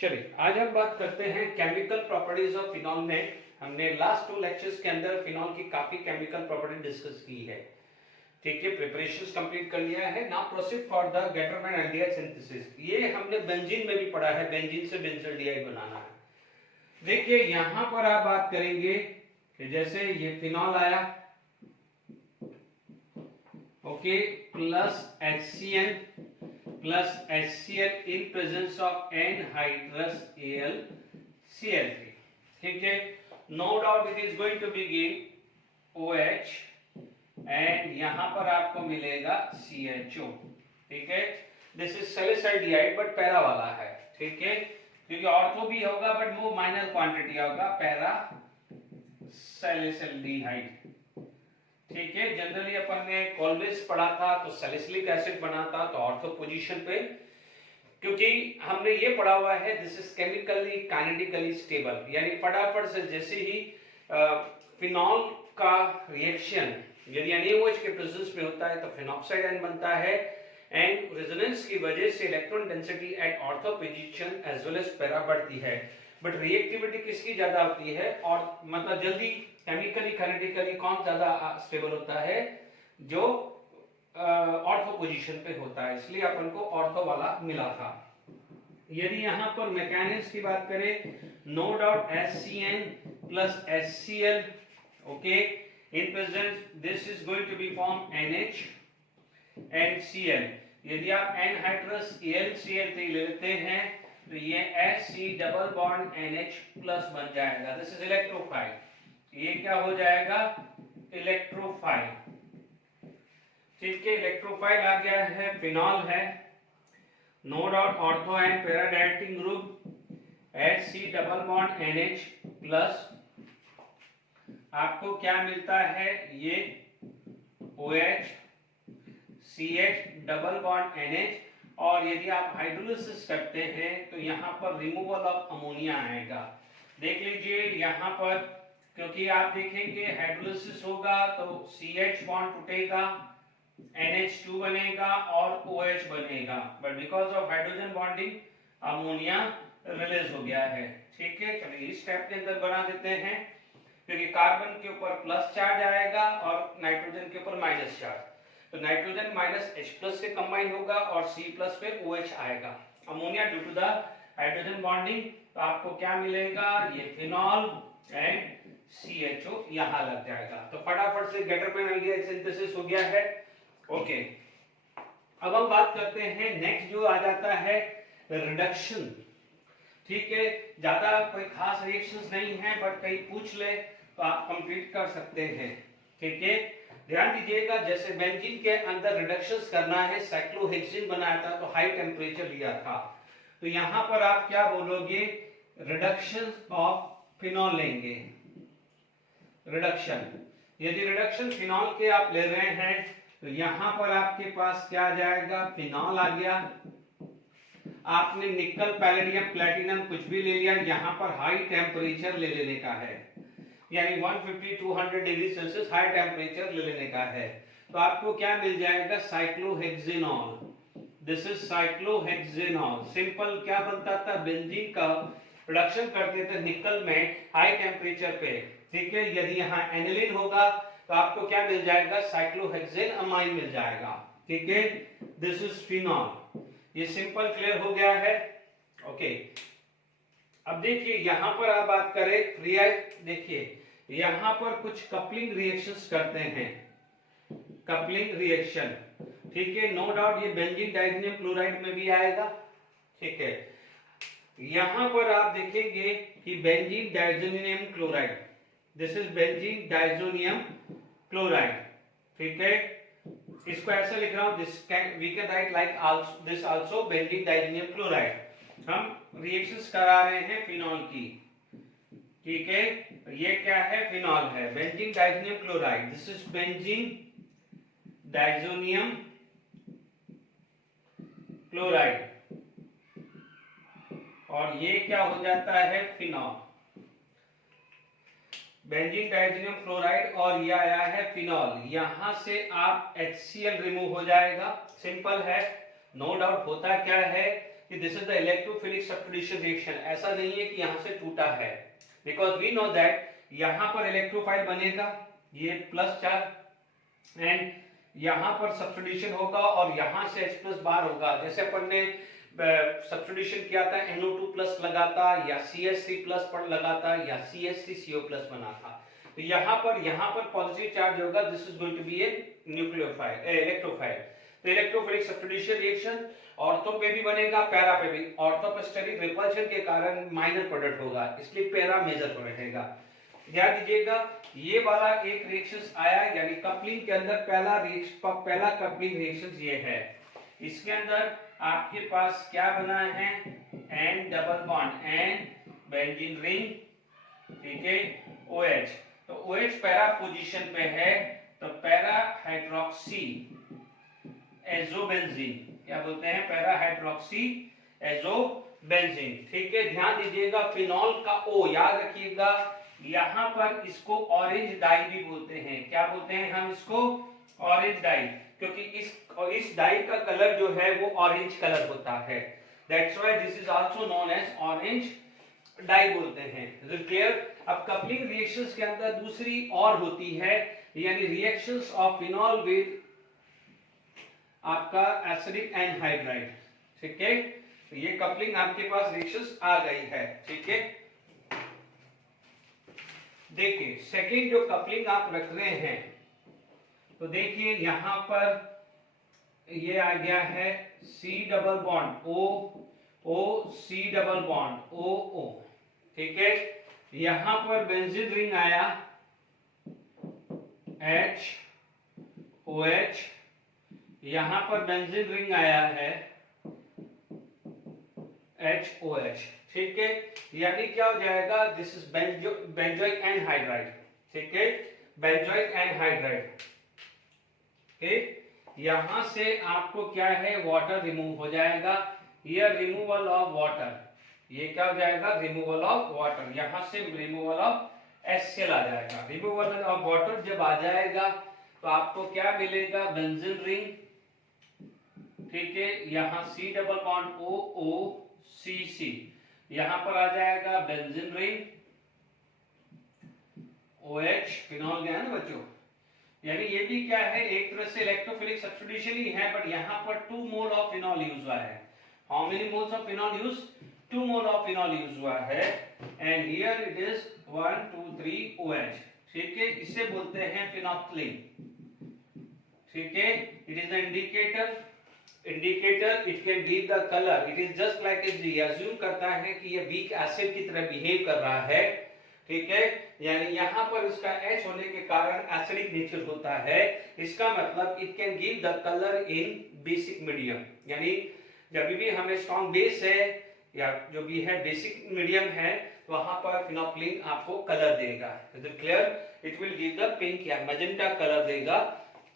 चलिए आज हम बात करते हैं केमिकल प्रॉपर्टीज ऑफ फिनॉल में। हमने लास्ट 2 लेक्चर्स के अंदर फिनॉल की काफी केमिकल प्रॉपर्टी डिस्कस की है। ठीक है, प्रिपरेशंस कंप्लीट कर लिया है। Now proceed for the Gattermann-aldehyde synthesis. ये हमने बेंजीन में भी पढ़ा है, बेंजीन से बेंजोल्डिहाइड बनाना है। देखिए यहां पर आप बात करेंगे कि जैसे ये फिनॉल आया, okay, plus HCN plus HCl in presence of anhydrous AlCl3। ठीक है, no doubt it is going to be give OH and यहां पर आपको मिलेगा CHO। ठीक है, this is salicylaldehyde but para वाला है। ठीक है, क्योंकि ऑर्थो भी होगा बट वो माइनर क्वांटिटी होगा, पैरा सैलिसाइल्डिहाइड। ठीक है, जनरली अपन ने कॉल्वेज पढ़ा था तो सैलिसिलिक एसिड बना था तो ऑर्थो पोजीशन पे, क्योंकि हमने ये पढ़ा हुआ है this is chemically kinetically stable, यानी फटाफट से जैसे ही फिनॉल का रिएक्शन यदि NaOH के प्रेजेंस में होता है तो फिनॉक्साइड आयन बनता है एंड रेजोनेंस की वजह से electron density at ortho position as well as para बढ़ती है। बट रिएक्टिविटी किसकी ज्यादा होती है और मतलब जल्दी केमिकली काइनेटिकली कौन ज्यादा स्टेबल होता है? जो ऑर्थो पोजीशन पे होता है, इसलिए अपन को ऑर्थो वाला मिला था। यदि यहां पर मैकेनिक्स की बात करें, no doubt HCN plus HCl, okay, in presence this is going to be form NH and Cl। यदि आप एनहाइड्रस AlCl3 लेते हैं तो ये HC double bond NH plus बन जाएगा, दिस इज इलेक्ट्रोफाइल। ये क्या हो जाएगा? इलेक्ट्रोफाइल। ठीक है, इलेक्ट्रोफाइल आ गया है, फिनॉल है, no doubt ortho and para directing group, HC double bond NH plus आपको क्या मिलता है? ये OH CH double bond NH, और यदि आप हाइड्रोलिसिस करते हैं तो यहाँ पर रिमूवल ऑफ अमोनिया आएगा। देख लीजिए यहाँ पर, क्योंकि आप देखेंगे हाइड्रोलिसिस होगा तो CH बॉन्ड टूटेगा, NH2 बनेगा और OH बनेगा, but because of hydrogen bonding ammonia release हो गया है। ठीक है, चलिए इस स्टेप के अंदर बना देते हैं, क्योंकि कार्बन के ऊपर प्लस चार्ज आएगा और नाइट्रोजन के ऊपर माइनस चार्ज, तो नाइट्रोजन माइनस H प्लस से कंबाइन होगा और C प्लस पे OH आएगा, ammonia due to the hydrogen bonding. तो आपको क्या मिलेगा? ये फिनॉल एंड CHO यहां लग जाएगा। तो फटाफट से गेटरमैन-एल्डिहाइड सिंथेसिस हो गया है। ओके, अब हम बात करते हैं नेक्स्ट जो आ जाता है रिडक्शन। ठीक है, ज्यादा कोई खास रिएक्शंस नहीं है बट कहीं पूछ ले तो आप कंप्लीट कर सकते हैं। ठीक है, ध्यान दीजिएगा, जैसे बेंजीन के अंदर रिडक्शंस करना है, साइक्लोहेक्सेन बनाया था तो हाई टेम्परेचर लिया था, तो यहां पर आप क्या बोलोगे? रिडक्शन ऑफ फिनॉल लेंगे। रिडक्शन, यदि रिडक्शन फिनॉल के आप ले रहे हैं तो यहां पर आपके पास क्या आ जाएगा? फिनॉल आ गया। आपने निकल, पैलेडियम, प्लैटिनम कुछ भी ले लिया, यहां पर हाई टेम्परेचर ले लेने का है, यानी 150-200 डिग्री सेल्सियस हाई टेम्परेचर ले लेने का है। तो आपको क्या मिल जाएगा? Cyclohexanol. This is cyclohexanol. Simple क्या बनता था? बेंजीन का रिडक्शन करते थे निकल में हाई टेम्परेचर पे। ठीक है, यदि यहाँ एनिलीन होगा तो आपको क्या मिल जाएगा? साइक्लोहेक्सेन अमाइन मिल जाएगा। ठीक है, दिस इज फिनॉल। ये सिंपल क्लियर हो गया है। ओके, अब देखिए यहां पर आप बात करें देखिए यहां पर कुछ कपलिंग रिएक्शंस करते हैं, कपलिंग रिएक्शन। ठीक है, नो डाउट ये बेंजीन डाइज़ोनियम क्लोराइड में भी आएगा। ठीक है, यहां पर आप देखेंगे कि benzene diazonium chloride, this is benzene diazonium chloride. ठीक है, इसको ऐसा लिख रहा हूं, this can we can write like also this also benzene diazonium chloride. हम रिएक्शंस करा रहे हैं फिनॉल की। ठीक है, ये क्या है? फिनॉल है, benzene diazonium chloride, this is benzene diazonium chloride, और ये क्या हो जाता है? फिनॉल। बेंजीन डाइज़ोनियम क्लोराइड और ये आया है फिनॉल। यहां से आप HCl रिमूव हो जाएगा, सिंपल है। नो डाउट होता क्या है कि this is the electrophilic substitution reaction, ऐसा नहीं है कि यहाँ से टूटा है, बिकॉज वी नो दैट यहाँ पर इलेक्ट्रोफाइल बनेगा, ये प्लस चार्ज, एंड यहाँ पर सब्स्टिट्यूशन होगा और यहाँ से H प्लस बाहर होगा। जैसे अपन ने सब्स्टिट्यूशन किया था NO2 प्लस लगाता या CH3 प्लस लगाता या CH3CO प्लस बनाता, तो यहाँ पर पॉजिटिव चार्ज होगा, this is going to be a nucleophile electrophile. तो इलेक्ट्रोफिलिक सब्स्टिट्यूशन रिएक्शन ऑर्थो पे भी बनेगा, पैरा पे भी। ऑर्थो पे स्टेरिक रिपल्शन के कारण माइनर प्रोडक्ट होगा, इसलिए पैरा मेजर प्रोडक्ट रहेगा। ध्यान दीजिएगा, ये वाला एक रिएक्शन आया, यानी कपलिंग के अंदर पहला कपलिंग रिएक्शन ये है। इसके अंदर आपके पास क्या बना है, N double bond, N benzene ring, ठीक है, OH। तो OH पैरा पोजीशन पे है, तो पैरा हाइड्रोक्सी एजोबेंजीन, क्या बोलते हैं, पैरा हाइड्रोक्सी एजोबेंजीन, ठीक है। ध्यान दीजिएगा, फिनॉल का O याद रखिएगा, यहाँ पर इसको ऑरेंज डाई भी बोलते हैं। क्या बोलते हैं हम इसको, ऑरेंज डाई, क्योंकि इस डाई का कलर जो है वो ऑरेंज कलर होता है, that's why this is also known as orange dye बोलते हैं। Is it clear? अब कपलिंग रिएक्शंस के अंदर दूसरी और होती है, यानी रिएक्शंस ऑफ फिनॉल विद आपका एसिडिक एनहाइड्राइड, ठीक है। तो ये कपलिंग आपके पास रिएक्शंस आ गई है, ठीक है। देखिए सेकेंड जो कपलिंग आप रख रहे हैं, तो देखिए यहां पर ये आ गया है C double bond O C double bond O, ठीक है। यहां पर बेंजीन रिंग आया H OH, यहां पर बेंजीन रिंग आया है HOH, ठीक है। यानी क्या हो जाएगा, दिस इज बेंजोइक एनहाइड्राइड, ठीक है, बेंजोइक एनहाइड्राइड, ठीक। यहां से आपको क्या है, वाटर रिमूव हो जाएगा, ये रिमूवल ऑफ वाटर, ये क्या हो जाएगा, रिमूवल ऑफ वाटर, यहां से रिमूवल ऑफ HCl आ जाएगा। रिमूवल ऑफ वाटर जब आ जाएगा तो आपको क्या मिलेगा, बेंजीन रिंग, ठीक है। यहां C double bond O CC, यहां पर आ जाएगा बेंजीन रिंग OH, फिनॉल गया ना बच्चों। यानी ये भी क्या है, एक तरह से इलेक्ट्रोफिलिक सब्स्टिट्यूशन ही है, बट यहां पर 2 मोल ऑफ फिनॉल यूज हुआ है। How many moles of phenol use, 2 mole of phenol use हुआ है, and here it is 1 2 3 OH, ठीक है। इसे बोलते हैं फिनोक्सिलिन, ठीक है। It is the indicator, it can give the colour, it is just like it assume करता है कि ये वीक एसिड की तरह बिहेव कर रहा है, ठीक है। यानी यहाँ पर इसका H होने के कारण एसिडिक नेचर होता है, इसका मतलब it can give the colour in basic medium, यानी जब भी हमें स्ट्रॉन्ग बेस है या जो भी है बेसिक मीडियम है, वहां पर फिनोक्सिलिन आपको कलर देगा। Is it clear? It will give the pink या मैजेंटा कलर देगा,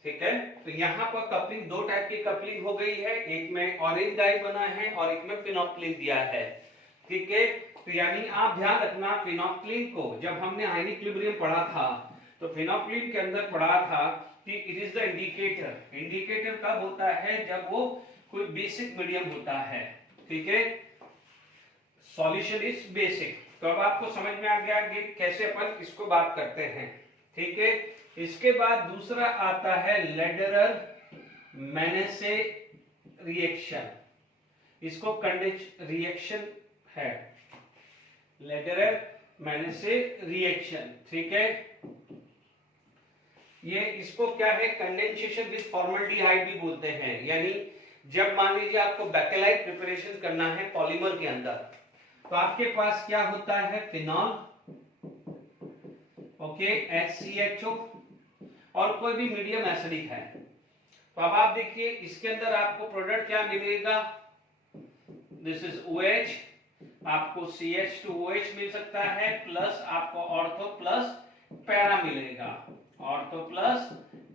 ठीक है। तो यहाँ पर कपलिंग, दो टाइप की कपलिंग हो गई है, एक में ऑरेंज डाई बना है और एक में फिनोक्सिलिन दिया है, ठीक है। तो यानी आप ध्यान रखना, फिनोक्सिलिन को जब हमने आयनिक इक्विलिब्रियम पढ़ा था, तो फिनोक्सिलिन के अंदर पढ़ा था कि it is the indicator. Indicator कब होता है, जब वो कोई बेसिक मीडियम होता है, ठीक है, सॉल्यूशन इज बेसिक। तो अब आपको समझ में आ गया कि कैसे अपन इसको बात करते हैं, ठीक है। इसके बाद दूसरा आता है लेडरर मेनेसे रिएक्शन, इसको कंडेंस रिएक्शन है, लेडरर मेनेसे रिएक्शन, ठीक है। ये इसको क्या है, कंडेंसेशन विद फॉर्मल्डिहाइड भी बोलते हैं। यानी जब मान लीजिए आपको बैकेलाइट प्रिपरेशन करना है पॉलीमर के अंदर, तो आपके पास क्या होता है, फिनॉल, ओके, HCHO, और कोई भी मीडियम एसिडिक है। तो अब आप देखिए इसके अंदर आपको प्रोडक्ट क्या मिलेगा, दिस इज OH, आपको CH2OH मिल सकता है, प्लस आपको ऑर्थो प्लस पैरा मिलेगा, ऑर्थो प्लस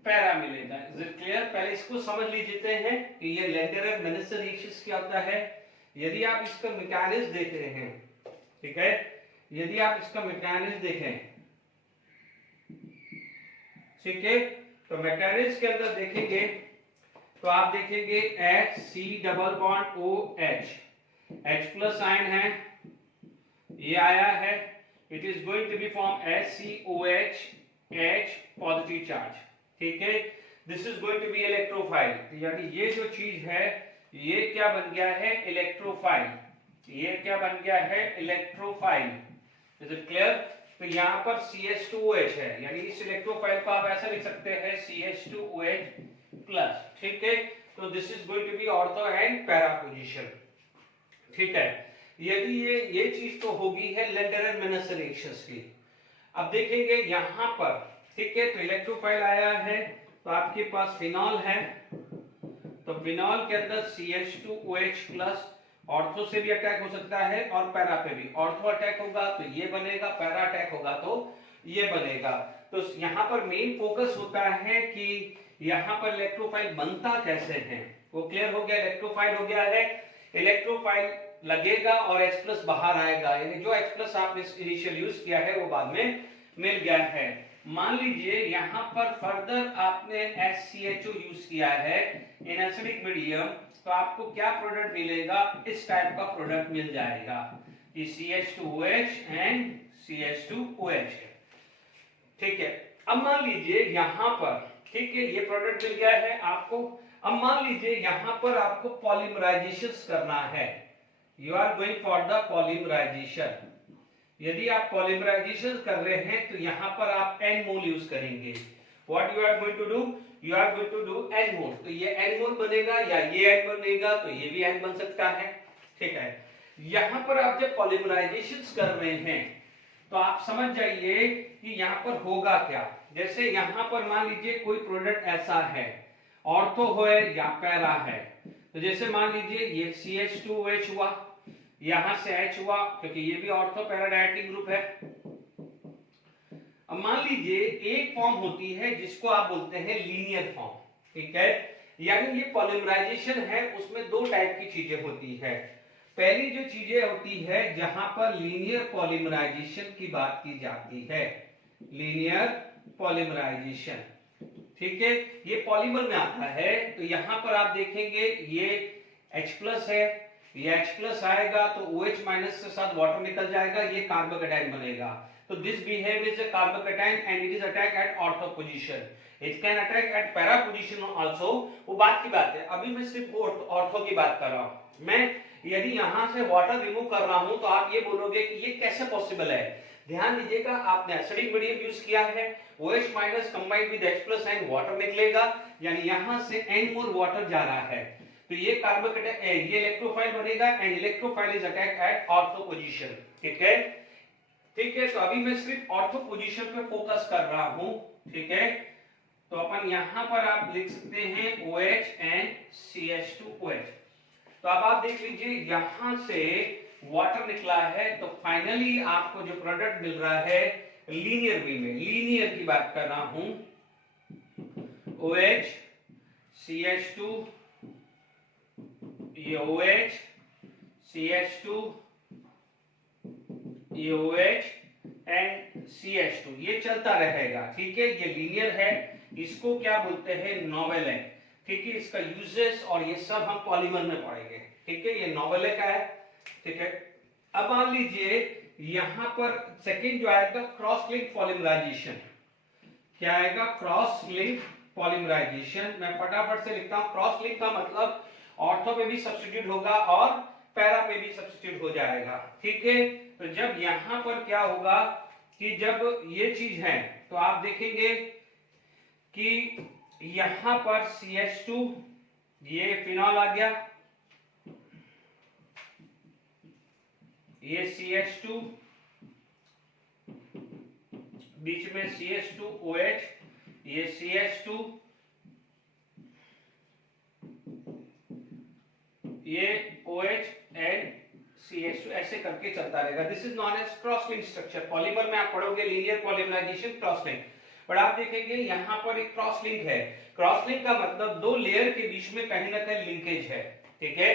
पैरा मिलेगा। Is it clear? पहले इसको समझ लीजिए हैं कि ये लेडरर मेनेसे रिएक्शन क्या होता है। यदि आप इसका मैकेनिज्म देख रहे हैं, ठीक है, यदि आप इसका मैकेनिज्म देखें, ठीक है, तो मैकेनिज्म के अंदर देखेंगे तो आप देखेंगे HC double bond OH, H plus ion है, ये आया है, it is going to be form SCOH H positive charge, ठीक है। This is going to be electrophile, यानी ये जो चीज है ये क्या बन गया है, इलेक्ट्रोफाइल, ये क्या बन गया है, इलेक्ट्रोफाइल। Is it clear? तो यहाँ पर CH2OH है, यानी इस इलेक्ट्रोफाइल को आप ऐसा लिख सकते हैं CH2OH प्लस, ठीक है। तो this is going to be ortho and para position, ठीक है। यदि ये चीज तो होगी है लेंडरर मेनस रिएक्शंस की। अब देखेंगे यहाँ पर, ठीक है, तो इलेक्ट्रोफाइल आया है, तो आपके पास फिनॉल है, तो फिनॉल के अंदर CH2OH प्लस, ऑर्थो से भी अटैक हो सकता है और पैरा पे भी। ऑर्थो अटैक होगा तो ये बनेगा, पैरा अटैक होगा तो ये बनेगा। तो यहाँ पर मेन फोकस होता है कि यहाँ पर इलेक्ट्रोफाइल बनता कैसे है, वो क्लियर हो गया। इलेक्ट्रोफाइल हो गया है, इलेक्ट्रोफाइल लगेगा और H प्लस बाहर आएगा, यानी जो H प्लस आपने इनिशियल यूज किया है वो बाद में मिल गया है। मान लीजिए यहाँ पर फर्दर आपने SCHO यूज किया है इन एसिडिक मीडियम, तो आपको क्या प्रोडक्ट मिलेगा, इस टाइप का प्रोडक्ट मिल जाएगा कि CH2OH एंड CH2OH, ठीक है। अब मान लीजिए यहाँ पर, ठीक है, ये प्रोडक्ट मिल गया है आपको। अब मान लीजिए यहाँ पर आपको पॉलीमराइजेशन करना है, you are going for the polymerisation. यदि आप पॉलीमराइजेशन कर रहे हैं तो यहाँ पर आप N मोल यूज करेंगे। What you are going to do, you are going to do N mole, तो ये N मोल बनेगा या ये N बनेगा, तो ये भी N बन सकता है, ठीक है। यहाँ पर आप जब पॉलीमराइजेशन कर रहे हैं तो आप समझ जाइए कि यहाँ पर होगा क्या। जैसे यहाँ पर मान लीजिए कोई प्रोडक्ट ऐसा है, ऑर्थो है या पैरा है, तो जैसे मान लीजिए ये CH2OH हुआ, यहां से H हुआ, क्योंकि ये भी ऑर्थो पैरा डायनेटिक ग्रुप है। अब मान लीजिए एक फॉर्म होती है जिसको आप बोलते हैं लीनियर फॉर्म, ठीक है, यानी ये पॉलीमराइजेशन है, उसमें दो टाइप की चीजें होती है। पहली जो चीजें होती है जहां पर लीनियर पॉलीमराइजेशन की बात की जाती है, लीनियर पॉलीमराइजेशन, ठीक है, ये पॉलीमर में आता है। तो यहां पर आप देखेंगे ये H प्लस है, ये H प्लस आएगा तो OH माइनस के साथ वाटर निकल जाएगा, ये कार्बोकेटाइन बनेगा। तो this behave is a carbocation and it is attack eight ortho position, it can attack eight para position also. वो बात की बात है, अभी मैं सिर्फ ऑर्थो की बात कर रहा हूं। मैं यदि यहां से वाटर रिमूव कर रहा हूं तो आप ये बोलोगे कि ये कैसे पॉसिबल है। ध्यान दीजिएगा, आपने एसिडिक मीडियम यूज किया है, OH minus combined with H plus and water निकलेगा, यानी यहां से N मोर वाटर जा रहा है, तो ये कार्बोकेटाइन, ये इलेक्ट्रोफाइल बनेगा and electrophile is attack eight ortho position, ठीक है, ठीक है। तो अभी मैं सिर्फ ऑर्थो पोजीशन पे फोकस कर रहा हूं, ठीक है। तो अपन यहां पर आप लिख सकते हैं OH एंड CH2OH। तो अब आप देख लीजिए यहां से वाटर निकला है, तो फाइनली आपको जो प्रोडक्ट मिल रहा है लीनियर वे में, लीनियर की बात कर रहा हूं, OH CH2, ये OH CH2, ये OH एंड CH2, ये चलता रहेगा, ठीक है। ये लीनियर है, इसको क्या बोलते हैं, नोवेलेंट, ठीक है। इसका यूजेस और ये सब हम पॉलीमर में पढ़ेंगे, ठीक है। ये नोवेले का है, ठीक है। अब मान लीजिए यहां पर सेकंड जो आएगा क्रॉस लिंक पॉलीमराइजेशन, क्या आएगा, क्रॉस लिंक पॉलीमराइजेशन। मैं फटाफट से लिखता हूं, क्रॉस लिंक का मतलब ऑर्थो पे भी सब्स्टिट्यूट होगा और पैरा पे भी सब्स्टिट्यूट हो जाएगा, ठीक है। तो जब यहां पर क्या होगा कि जब ये चीज है तो आप देखेंगे कि यहां पर CH2, ये फिनॉल आ गया, ये CH2, बीच में CH2OH, ये CH2, ये OH एंड CH2, ऐसे करके चलता रहेगा। This is known as cross link structure. Polymer में आप पढ़ोगे linear polymerisation, cross link, but आप देखेंगे यहां पर एक क्रॉस लिंक है। क्रॉस लिंक का मतलब दो लेयर के बीच में कहीं ना कहीं लिंकेज है, ठीक है।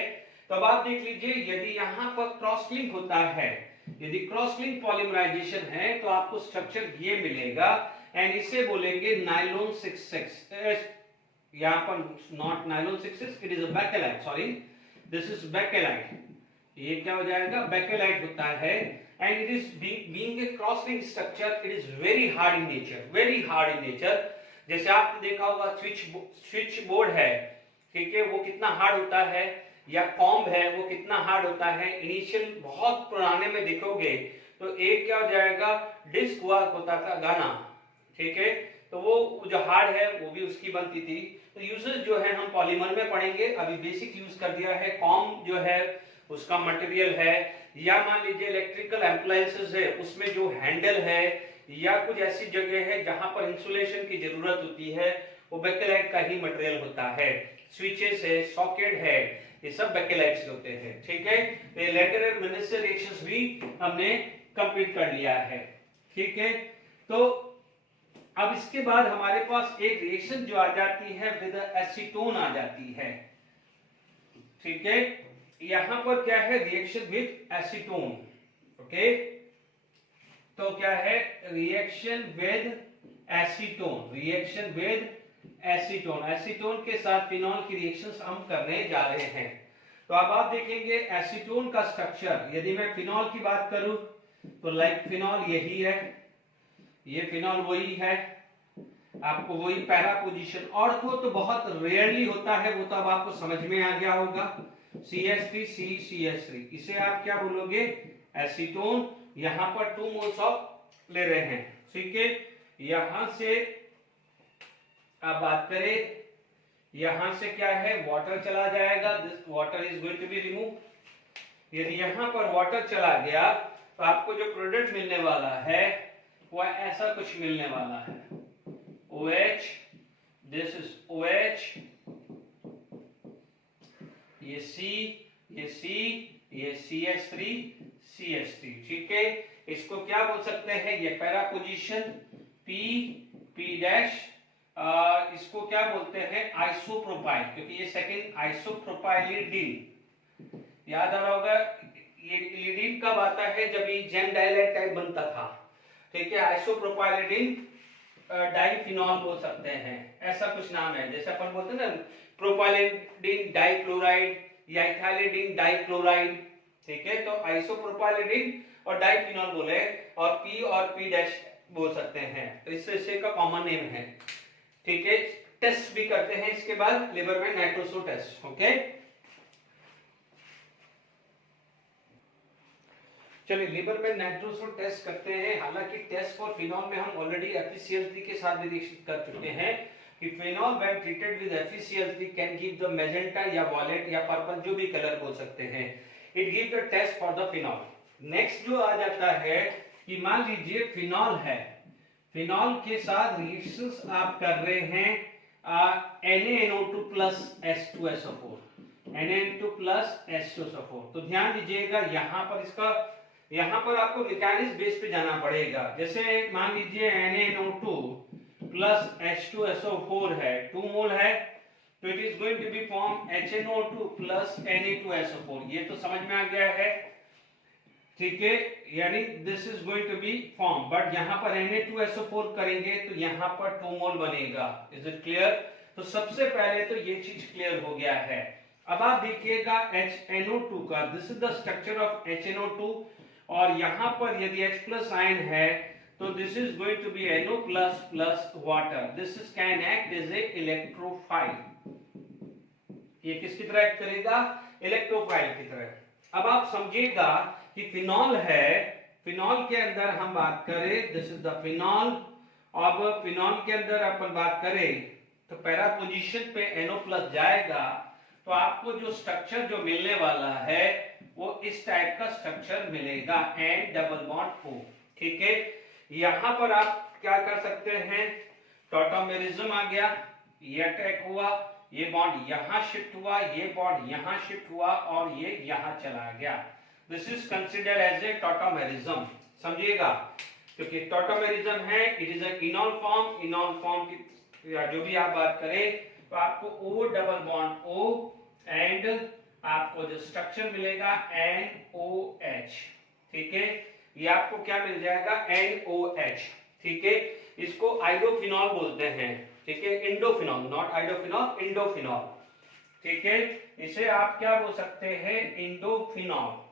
तो अब आप देख लीजिए यदि यहां पर क्रॉस लिंक होता है, यदि क्रॉस लिंक पॉलीमराइजेशन है तो आपको स्ट्रक्चर ये मिलेगा एंड इसे बोलेंगे नायलॉन 66। यहां पर not nylon 66, it is a bakelite, sorry, this is bakelite, ये क्या हो जाएगा, बेकेलाइट होता है। And it is being a cross link structure, it is very hard in nature, very hard in nature. जैसे आपने देखा होगा स्विच बोर्ड है, ठीक है, वो कितना हार्ड होता है, या कॉम्ब है वो कितना हार्ड होता है। इनिशियल बहुत पुराने में देखोगे तो एक क्या हो जाएगा, डिस्क हुआ होता था गाना, ठीक है, तो वो जो हार्ड है वो भी उसकी बनती थी। तो यूजेस जो है हम पॉलीमर में पढ़ेंगे, अभी बेसिक यूज कर दिया है। कॉम्ब जो है उसका मटेरियल है, या मान लीजिए इलेक्ट्रिकल एप्लायंसेस है उसमें जो हैंडल है, या कुछ ऐसी जगह है जहां पर इंसुलेशन की जरूरत होती है, वो बेकेलाइट का ही मटेरियल होता है। स्विचेस है, सॉकेट है, ये सब बेकेलाइट से होते हैं, ठीक है। तो लेटर एंड मिनिस्टर रिएक्शंस भी हमने कंप्लीट कर लिया है, ठीक है। तो अब इसके बाद हमारे पास एक रिएक्शन जो आ जाती है विद एसीटोन आ जाती है, ठीक है। यहां पर क्या है, रिएक्शन विद एसीटोन, ओके। तो क्या है, reaction with acetone, reaction with acetone, acetone के साथ फिनॉल की रिएक्शंस हम करने जा रहे हैं। तो अब आप देखेंगे एसीटोन का स्ट्रक्चर, यदि मैं फिनॉल की बात करूं तो लाइक फिनॉल यही है, ये फिनॉल वही है, आपको वही पैरा पोजीशन, और तो बहुत रेयरली होता है, वो तो अब आपको समझ में आ गया होगा। CH3 CCH3, इसे आप क्या बोलोगे, एसीटोन। यहां पर 2 मोल्स ऑफ ले रहे हैं, ठीक है। यहां से आप बात करें, यहां से क्या है, वाटर चला जाएगा, this water is going to be remove. यदि यहां पर वाटर चला गया तो आपको जो प्रोडक्ट मिलने वाला है वो ऐसा कुछ मिलने वाला है, OH, दिस इज OH, ये C, ये C, ये CH3, CH3, ठीक है। इसको क्या बोल सकते हैं, ये para position P, P dash, इसको क्या बोलते हैं, आइसोप्रोपाइल, क्योंकि ये सेकंड आइसोप्रोपाइलिडीन। याद आ रहा होगा, ये लिडीन कब आता है, जब ये जेम डाइलाइट टाइप बनता था, ठीक है। आइसोप्रोपाइलिडीन डाइफिनॉल बोल सकते हैं, ऐसा कुछ नाम है। जैसे अपन बोलते हैं ना, प्रोपाइलिडीन डाइक्लोराइड या इथाइलिडीन डाइक्लोराइड, ठीक है। तो आइसोप्रोपाइलिडीन और डाइफिनॉल बोले, और P और P डैश बोल सकते हैं, तो इससे का कॉमन नेम है, ठीक है। टेस्ट भी करते हैं इसके बाद लिवर में, नाइट्रोसो टेस्ट, ओके। चलिए लिवर में नाइट्रोसो टेस्ट करते हैं। हालांकि टेस्ट फॉर फिनॉल में हम ऑलरेडी FeCl3 के साथ निरीक्षित कर चुके हैं कि phenol when treated with FeCl3 can give the magenta या वॉयलेट या पर्पल, जो भी कलर बोल सकते हैं। It give the test for the phenol. Next जो आ जाता है कि मान लीजिए फिनॉल है, फिनॉल के साथ रिएक्शंस आप कर रहे हैं NaNO2 plus H2SO4, NaNO2 plus H2SO4। तो ध्यान दीजिएगा यहाँ पर आपको मैकेनिज्म बेस पे जाना पड़ेगा। जैसे मान लीजिए NaNO2 प्लस H2SO4 है, 2 मोल है, तो it is going to be form HNO2 plus Na2SO4। ये तो समझ में आ गया है, ठीक है, यानी this is going to be form, but यहाँ पर Na2SO4 करेंगे तो यहाँ पर 2 मोल बनेगा। Is it clear? तो सबसे पहले तो ये चीज क्लियर हो गया है। अब आप देखिएगा HNO2 का, this is the structure of HNO2, और यहाँ पर यदि H प्लस आयन है तो this is going to be NO plus plus water, this is can act as a electrophile. ये किसकी तरह एक्ट करेगा? इलेक्ट्रोफाइल की तरह। अब आप समझिएगा कि फिनॉल है, फिनॉल के अंदर हम बात करें, दिस इज द फिनॉल। अब फिनॉल के अंदर अपन बात करें तो पैरा पोजीशन पे NO प्लस जाएगा, तो आपको जो स्ट्रक्चर जो मिलने वाला है वो इस टाइप का स्ट्रक्चर मिलेगा, N डबल बॉन्ड O, ठीक है। यहां पर आप क्या कर सकते हैं, टॉटोमेरिज्म आ गया, ये अटैक हुआ, ये बॉन्ड यहां शिफ्ट हुआ, ये बॉन्ड यहां शिफ्ट हुआ, और ये यहां चला गया। This is considered as a tautomerism, समझिएगा, क्योंकि टॉटोमेरिज्म है, it is a enol form. Enol form की या जो भी आप बात करें तो आपको O double bond O and आपको जो स्ट्रक्चर मिलेगा NOH, ठीक है। ये आपको क्या मिल जाएगा? NOH, ठीक है। इसको आइडोफिनॉल बोलते हैं, ठीक है, इंडोफिनॉल, नॉट आइडोफिनॉल, इंडोफिनॉल, ठीक है, इसे आप क्या बोल सकते हैं, इंडोफिनॉल।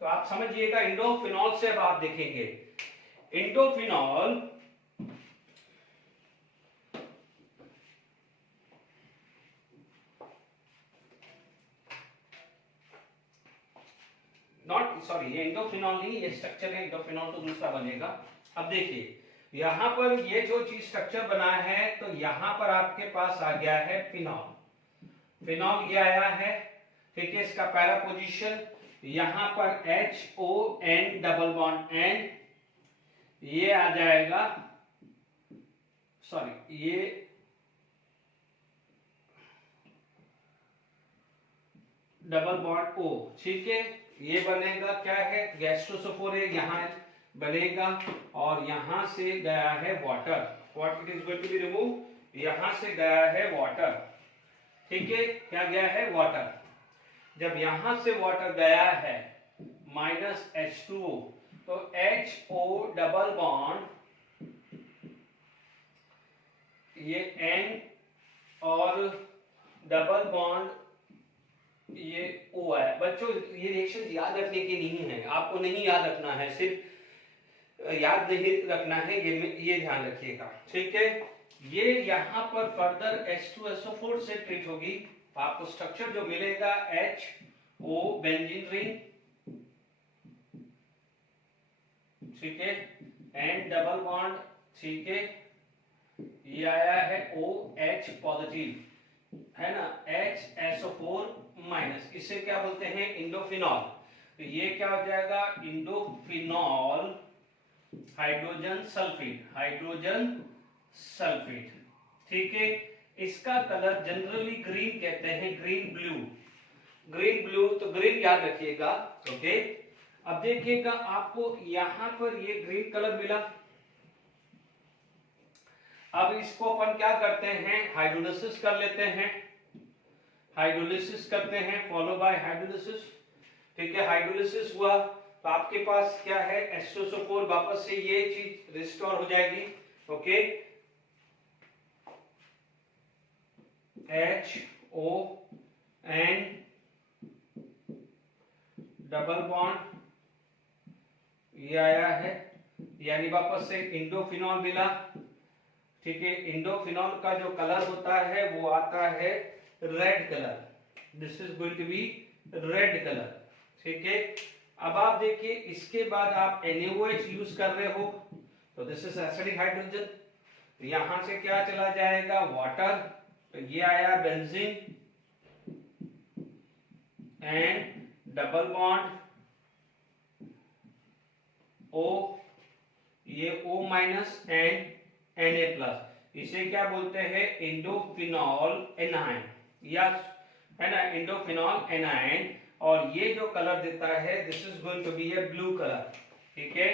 तो आप समझिएगा इंडोफिनॉल से अब आप देखेंगे इंडोफिनॉल नॉट सॉरी, ये इंडोफिनॉल नहीं, ये स्ट्रक्चर है, इंडोफिनॉल तो दूसरा बनेगा। अब देखिए यहां पर ये जो चीज स्ट्रक्चर बना है, तो यहां पर आपके पास आ गया है फिनॉल, फिनॉल ये आया है, ठीक है। इसका पहला पोजीशन यहां पर HON डबल बॉन्ड N, ये आ जाएगा, सॉरी ये डबल बॉन्ड O, ठीक है। ये बनेगा क्या है, गैस्ट्रोसोफोर है, यहां बनेगा, और यहां से गया है water, what it is going to be remove, यहां से गया है वाटर, ठीक है। क्या गया है, वाटर। जब यहां से वाटर गया है -H2O, तो HO डबल बॉन्ड ये N और डबल बॉन्ड ये O है। बच्चों ये रिएक्शन याद रखने की नहीं है, आपको नहीं याद रखना है, सिर्फ याद नहीं रखना है, ये ध्यान रखिएगा, ठीक है। ये यहाँ पर फर्दर H2SO4 से ट्रीट होगी, आपको स्ट्रक्चर जो मिलेगा HO बेंजीन रिंग, ठीक है, N डबल बॉन्ड, ठीक है, ये आया है OH पॉजिटिव, है ना, HSO4 माइनस, इसे क्या बोलते हैं, इंडोफिनॉल। तो ये क्या हो जाएगा, इंडोफिनॉल हाइड्रोजन सल्फेट, हाइड्रोजन सल्फेट, ठीक है। इसका कलर जनरली ग्रीन कहते हैं, ग्रीन ब्लू, ग्रीन ब्लू, तो ग्रीन याद रखिएगा, ओके। अब देखिएगा आपको यहां पर ये ग्रीन कलर मिला, अब इसको अपन क्या करते हैं, हाइड्रोलिसिस कर लेते हैं, हाइड्रोलिसिस करते हैं, फॉलो बाय हाइड्रोलिसिस, ठीक है। हाइड्रोलिसिस हुआ तो आपके पास क्या है, H2SO4, वापस से ये चीज रिस्टोर हो जाएगी, ओके। HON डबल बॉन्ड ये आया है, यानी वापस से इंडोफिनॉल मिला, ठीक है। इंडोफिनॉल का जो कलर होता है वो आता है red colour, this is going to be red colour, ठीक है। अब आप देखिए इसके बाद आप NaOH यूज कर रहे हो, तो दिस इज एसिडिक हाइड्रोजन, तो यहां से क्या चला जाएगा, वाटर, तो ये आया benzene and double bond O, ये O minus and Na plus, इसे क्या बोलते हैं, इंडोफिनॉल एनायन, या है ना, इंडोफिनॉल एनायन। और ये जो कलर देता है, this is going to be a blue colour, ठीक है।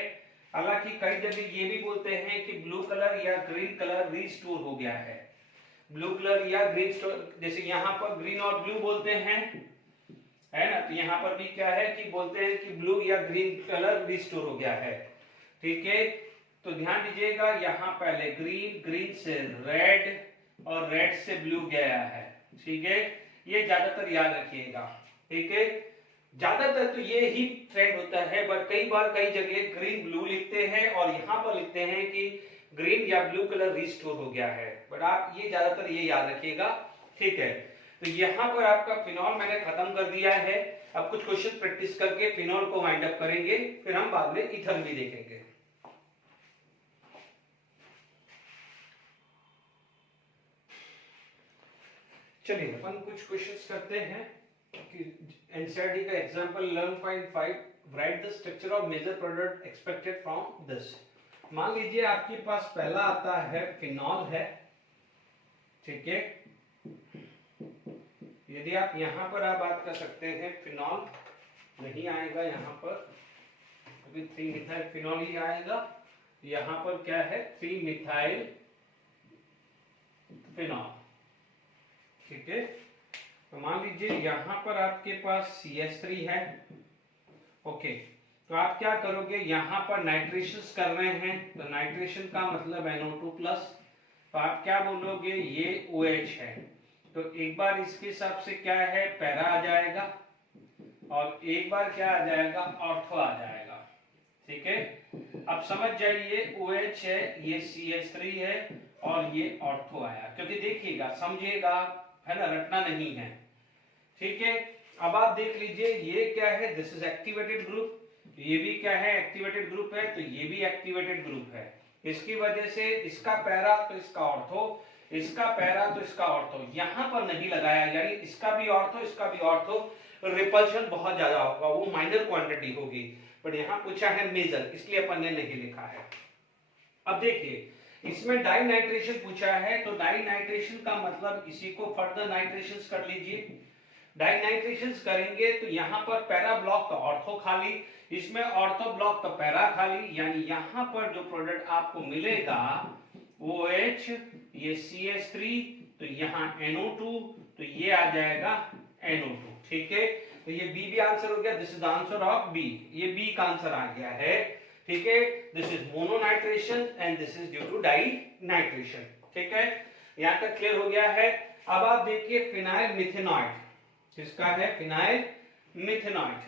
हालांकि कई जगह ये भी बोलते हैं कि ब्लू कलर या ग्रीन कलर रिस्टोर हो गया है, ब्लू कलर या ग्रीन स्टोर, जैसे यहाँ पर ग्रीन और ब्लू बोलते हैं, है ना, तो यहाँ पर भी क्या है कि बोलते हैं कि ब्लू या ग्रीन कलर रिस्टोर हो गया है, ठीक है। तो ध्यान दीजिएगा यहाँ पहले ग्रीन, ग्रीन से रेड और रेड से ब्लू गया है, ठीक है। ये ज्यादातर याद रखिएगा, ठीक है। ज्यादातर तो ये ही ट्रेंड होता है, बट कई बार कई जगह ग्रीन ब्लू लिखते हैं और यहाँ पर लिखते हैं कि ग्रीन या ब्लू कलर रिस्टोर हो गया है, बट आप ये ज्यादातर ये याद रखिएगा, ठीक है। तो यहाँ पर आपका फिनॉल मैंने खत्म कर दिया है, अब कुछ क्वेश्चन प्रैक्टिस करके फिनॉल को वाइंड अप करेंगे, फिर हम बाद में ईथर भी देखेंगे। चलिए अपन कुछ क्वेश्चंस करते हैं कि एनसीईआरटी का example 11.5 write the structure of major product expected from this. मान लीजिए आपके पास पहला आता है फिनॉल है, ठीक है। यदि आप यहां पर आप बात कर सकते हैं, फिनॉल नहीं आएगा यहाँ पर, अभी 3 मिथाइल फिनॉल ही आएगा, यहाँ पर क्या है 3 मिथाइल फिनॉल, ठीक है। तो मान लीजिए यहां पर आपके पास CH3 है, ओके। तो आप क्या करोगे, यहां पर नाइट्रेशन कर रहे हैं, तो नाइट्रेशन का मतलब NO2 प्लस, तो आप क्या बोलोगे, ये OH है, तो एक बार इसके हिसाब से क्या है, पैरा आ जाएगा, और एक बार क्या आ जाएगा, ऑर्थो आ जाएगा। ठीक है, अब समझ जाइए OH है, ये CH3 है, और ये ऑर्थो आया, क्योंकि देखिएगा समझिएगा, है ना, रटना नहीं है। ठीक है, अब आप देख लीजिए ये क्या है, दिस इज एक्टिवेटेड ग्रुप, ये भी क्या है, एक्टिवेटेड ग्रुप है, तो ये भी एक्टिवेटेड ग्रुप है। इसकी वजह से इसका पैरा तो इसका ऑर्थो, इसका पैरा तो इसका ऑर्थो, यहां पर नहीं लगाया, यानी इसका भी ऑर्थो इसका भी ऑर्थो, रिपल्शन बहुत ज्यादा होगा, वो माइनर क्वांटिटी होगी, बट यहां पूछा है मेजर, इसलिए अपन ने नहीं लिखा है। अब देखिए इसमें डाई नाइट्रेशन पूछा है, तो डाई नाइट्रेशन का मतलब इसी को फर्दर नाइट्रेशन कर लीजिए। डाई नाइट्रेशन करेंगे तो यहाँ पर पैरा ब्लॉक का ऑर्थो खाली, इसमें ऑर्थो ब्लॉक का पैरा खाली, यानी यहाँ पर जो प्रोडक्ट आपको मिलेगा OH, ये CH3, तो यहाँ NO2, तो ये आ जाएगा NO2। ठीक है, तो ये बी भी आंसर हो गया, this is the answer of B, ये बी का आंसर आ गया है। ठीक है, this is mononitration and this is due to dinitration. ठीक है, यहां तक क्लियर हो गया है। अब आप देखिए फिनाइल मिथेनॉइड, किसका है, फिनाइल मिथेनॉइड,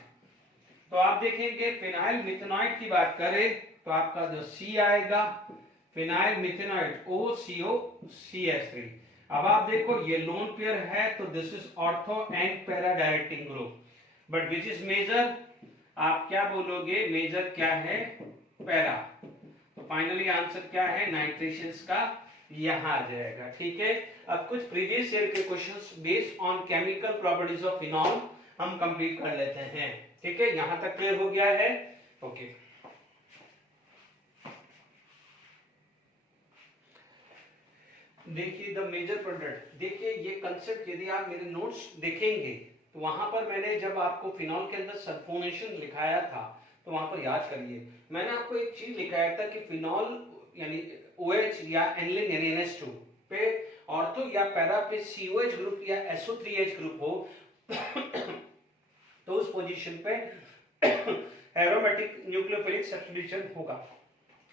तो आप देखेंगे फिनाइल मिथेनॉइड की बात करें तो आपका जो C आएगा, फिनाइल मिथेनॉइड OCO-CH3। अब आप देखो ये लोन पेयर है, तो this is ortho and para directing group, but which is major, आप क्या बोलोगे, मेजर क्या है, पैरा, तो फाइनली आंसर क्या है, नाइट्रेशंस का यहां आ जाएगा। ठीक है, अब कुछ प्रीवियस ईयर के questions based on chemical properties of phenol हम कंप्लीट कर लेते हैं। ठीक है, यहां तक क्लियर हो गया है, ओके। देखिए द मेजर प्रोडक्ट, देखिए ये कंसेप्ट यदि आप मेरे नोट्स देखेंगे तो वहां पर मैंने जब आपको फिनॉल के अंदर सल्फोनेशन लिखाया था, तो वहां पर याद करिए मैंने आपको एक चीज लिखाया था कि फिनॉल यानी OH या एनिलीन यानी NH2 पे ऑर्थो या पैरा पे COH ग्रुप या SO3H ग्रुप हो तो उस पोजीशन पे एरोमेटिक न्यूक्लियोफिलिक सब्स्टिट्यूशन होगा,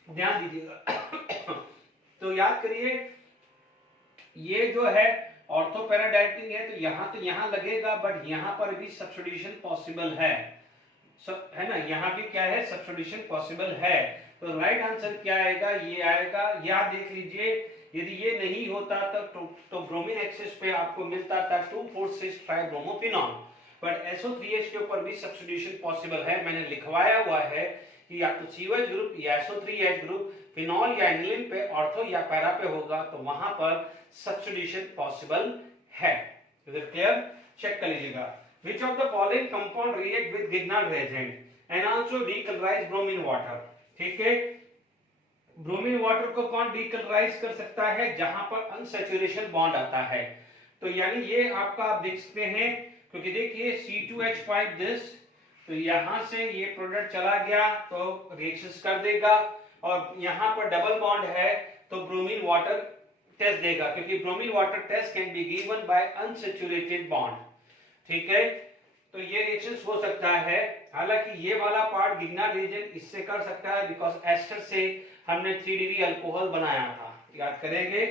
ध्यान दीजिएगा। तो याद करिए ये जो है ऑर्थो पैरा डायरेक्टिंग है, तो यहां लगेगा, बट यहां पर भी सब्स्टिट्यूशन पॉसिबल है, है ना, यहां भी क्या है, सब्स्टिट्यूशन पॉसिबल है। तो राइट आंसर क्या आएगा, ये आएगा। याद देख लीजिए यदि ये नहीं होता तो ब्रोमीन एक्सिस पे आपको मिलता था 2,4,6,5 ब्रोमोफिनॉल, बट SO3H के ऊपर भी सब्स्टिट्यूशन पॉसिबल है। मैंने लिखवाया हुआ है कि या तो COH ग्रुप या SO3H ग्रुप फिनॉल या एनिलीन पे ऑर्थो या पैरा पे होगा, तो वहां पर सब्स्टिट्यूशन पॉसिबल है। इज इट क्लियर, चेक कर लीजिएगा। Which of the following compound react with Grignard reagent and also decolorize bromine water? ठीक है, ब्रोमीन वाटर को कौन डीकलराइज कर सकता है, जहां पर अनसैचुरेशन बॉन्ड आता है, तो यानी ये आपका आप देख सकते हैं, क्योंकि देखिए C2H5 दिस, तो यहां से ये प्रोडक्ट चला गया तो रिएक्शंस कर देगा, और यहां पर डबल बॉन्ड है तो ब्रोमीन वाटर टेस्ट देगा, क्योंकि bromine water test can be given by unsaturated bond. ठीक है, तो ये रिएक्शंस हो सकता है। हालांकि ये वाला पार्ट गिग्नार्ड रिएजेंट इससे कर सकता है, बिकॉज एस्टर से हमने 3 डिग्री अल्कोहल बनाया था, याद करेंगे।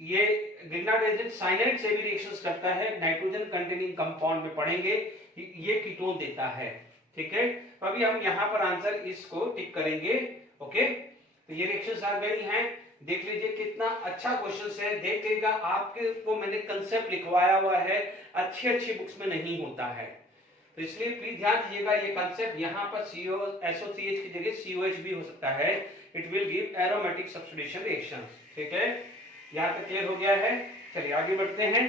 ये गिग्नार्ड रिएजेंट साइनाइड से भी रिएक्शंस करता है, नाइट्रोजन कंटेनिंग कंपाउंड में पढ़ेंगे, ये कीटोन देता है। ठीक है, तो अभी हम यहाँ पर आंसर इसको टिक करेंगे। ओके, तो ये रिएक्शंस आ गई हैं, देख लीजिए कितना अच्छा क्वेश्चन है, देखिएगा आपके को मैंने कंसेप्ट लिखवाया हुआ है, अच्छी बुक्स में नहीं होता है, तो इसलिए प्लीज ध्यान दीजिएगा ये कंसेप्ट। यहाँ पर SO3H की जगह COH भी हो सकता है, it will give aromatic substitution reaction. ठीक है, यहाँ तक क्लियर हो गया है, चलिए आगे बढ़ते हैं।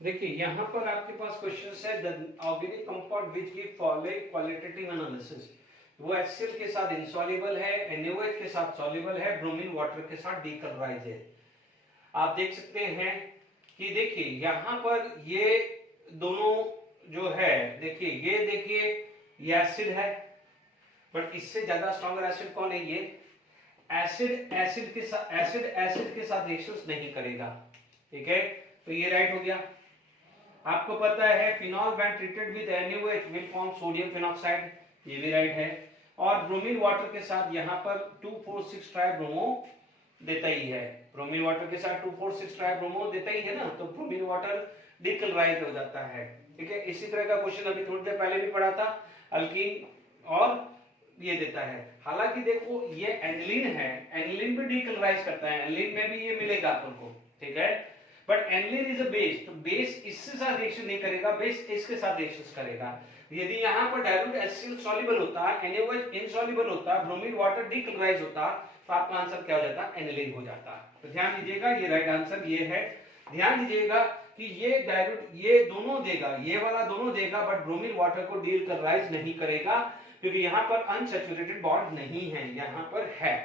देखिए यहाँ पर आपके पास क्वेश्चन है, the organic compound which give following qualitative analysis, वो HCl के साथ इनसॉल्युबल है, NaOH के साथ सॉल्युबल है, ब्रोमीन वाटर के साथ डीकलराइज है। आप देख सकते हैं कि देखिए यहाँ पर ये दोनों जो है, देखिए ये एसिड है, बट इससे ज्यादा स्ट्रॉन्गर एसिड कौन है, ये एसिड के साथ रिएक्शंस नहीं करेगा। ठीक है, तो ये राइट हो गया। आपको पता है phenol when treated with NaOH will form sodium phenoxide, ये भी राइट है। और ब्रोमीन वाटर के साथ यहाँ पर 2,4,6 ट्राइब्रोमो देता ही है, ब्रोमीन वाटर के साथ 2,4,6 ट्राइब्रोमो देता ही है ना, तो ब्रोमीन वाटर डिकलराइज हो जाता है। ठीक है, इसी तरह का क्वेश्चन अभी थोड़ी देर पहले भी पढ़ा था, अल्कीन और ये देता है। हालांकि देखो ये एनिलीन है, एनिलीन भी डिकलराइज करता है, एनिलीन में भी ये मिलेगा तुमको, ठीक है, but aniline is a base, तो बेस इसके साथ रिएक्शन नहीं करेगा, बेस इसके साथ रिएक्शन करेगा। यदि यहाँ पर डाइल्यूट HCl सॉल्युबल होता, NaOH इनसॉल्युबल होता, ब्रोमीन वाटर डिकलराइज होता, तो आपका आंसर क्या हो जाता, एनिलीन हो जाता। तो ध्यान दीजिएगा, ये राइट आंसर ये है। ध्यान दीजिएगा कि ये डाइल्यूट ये दोनों देगा, ये वाला दोनों देगा, बट ब्रोमीन वाटर को डिकलराइज नहीं करेगा, क्योंकि यहाँ पर अनसैचुरेटेड बॉन्ड नहीं है, यहाँ पर है।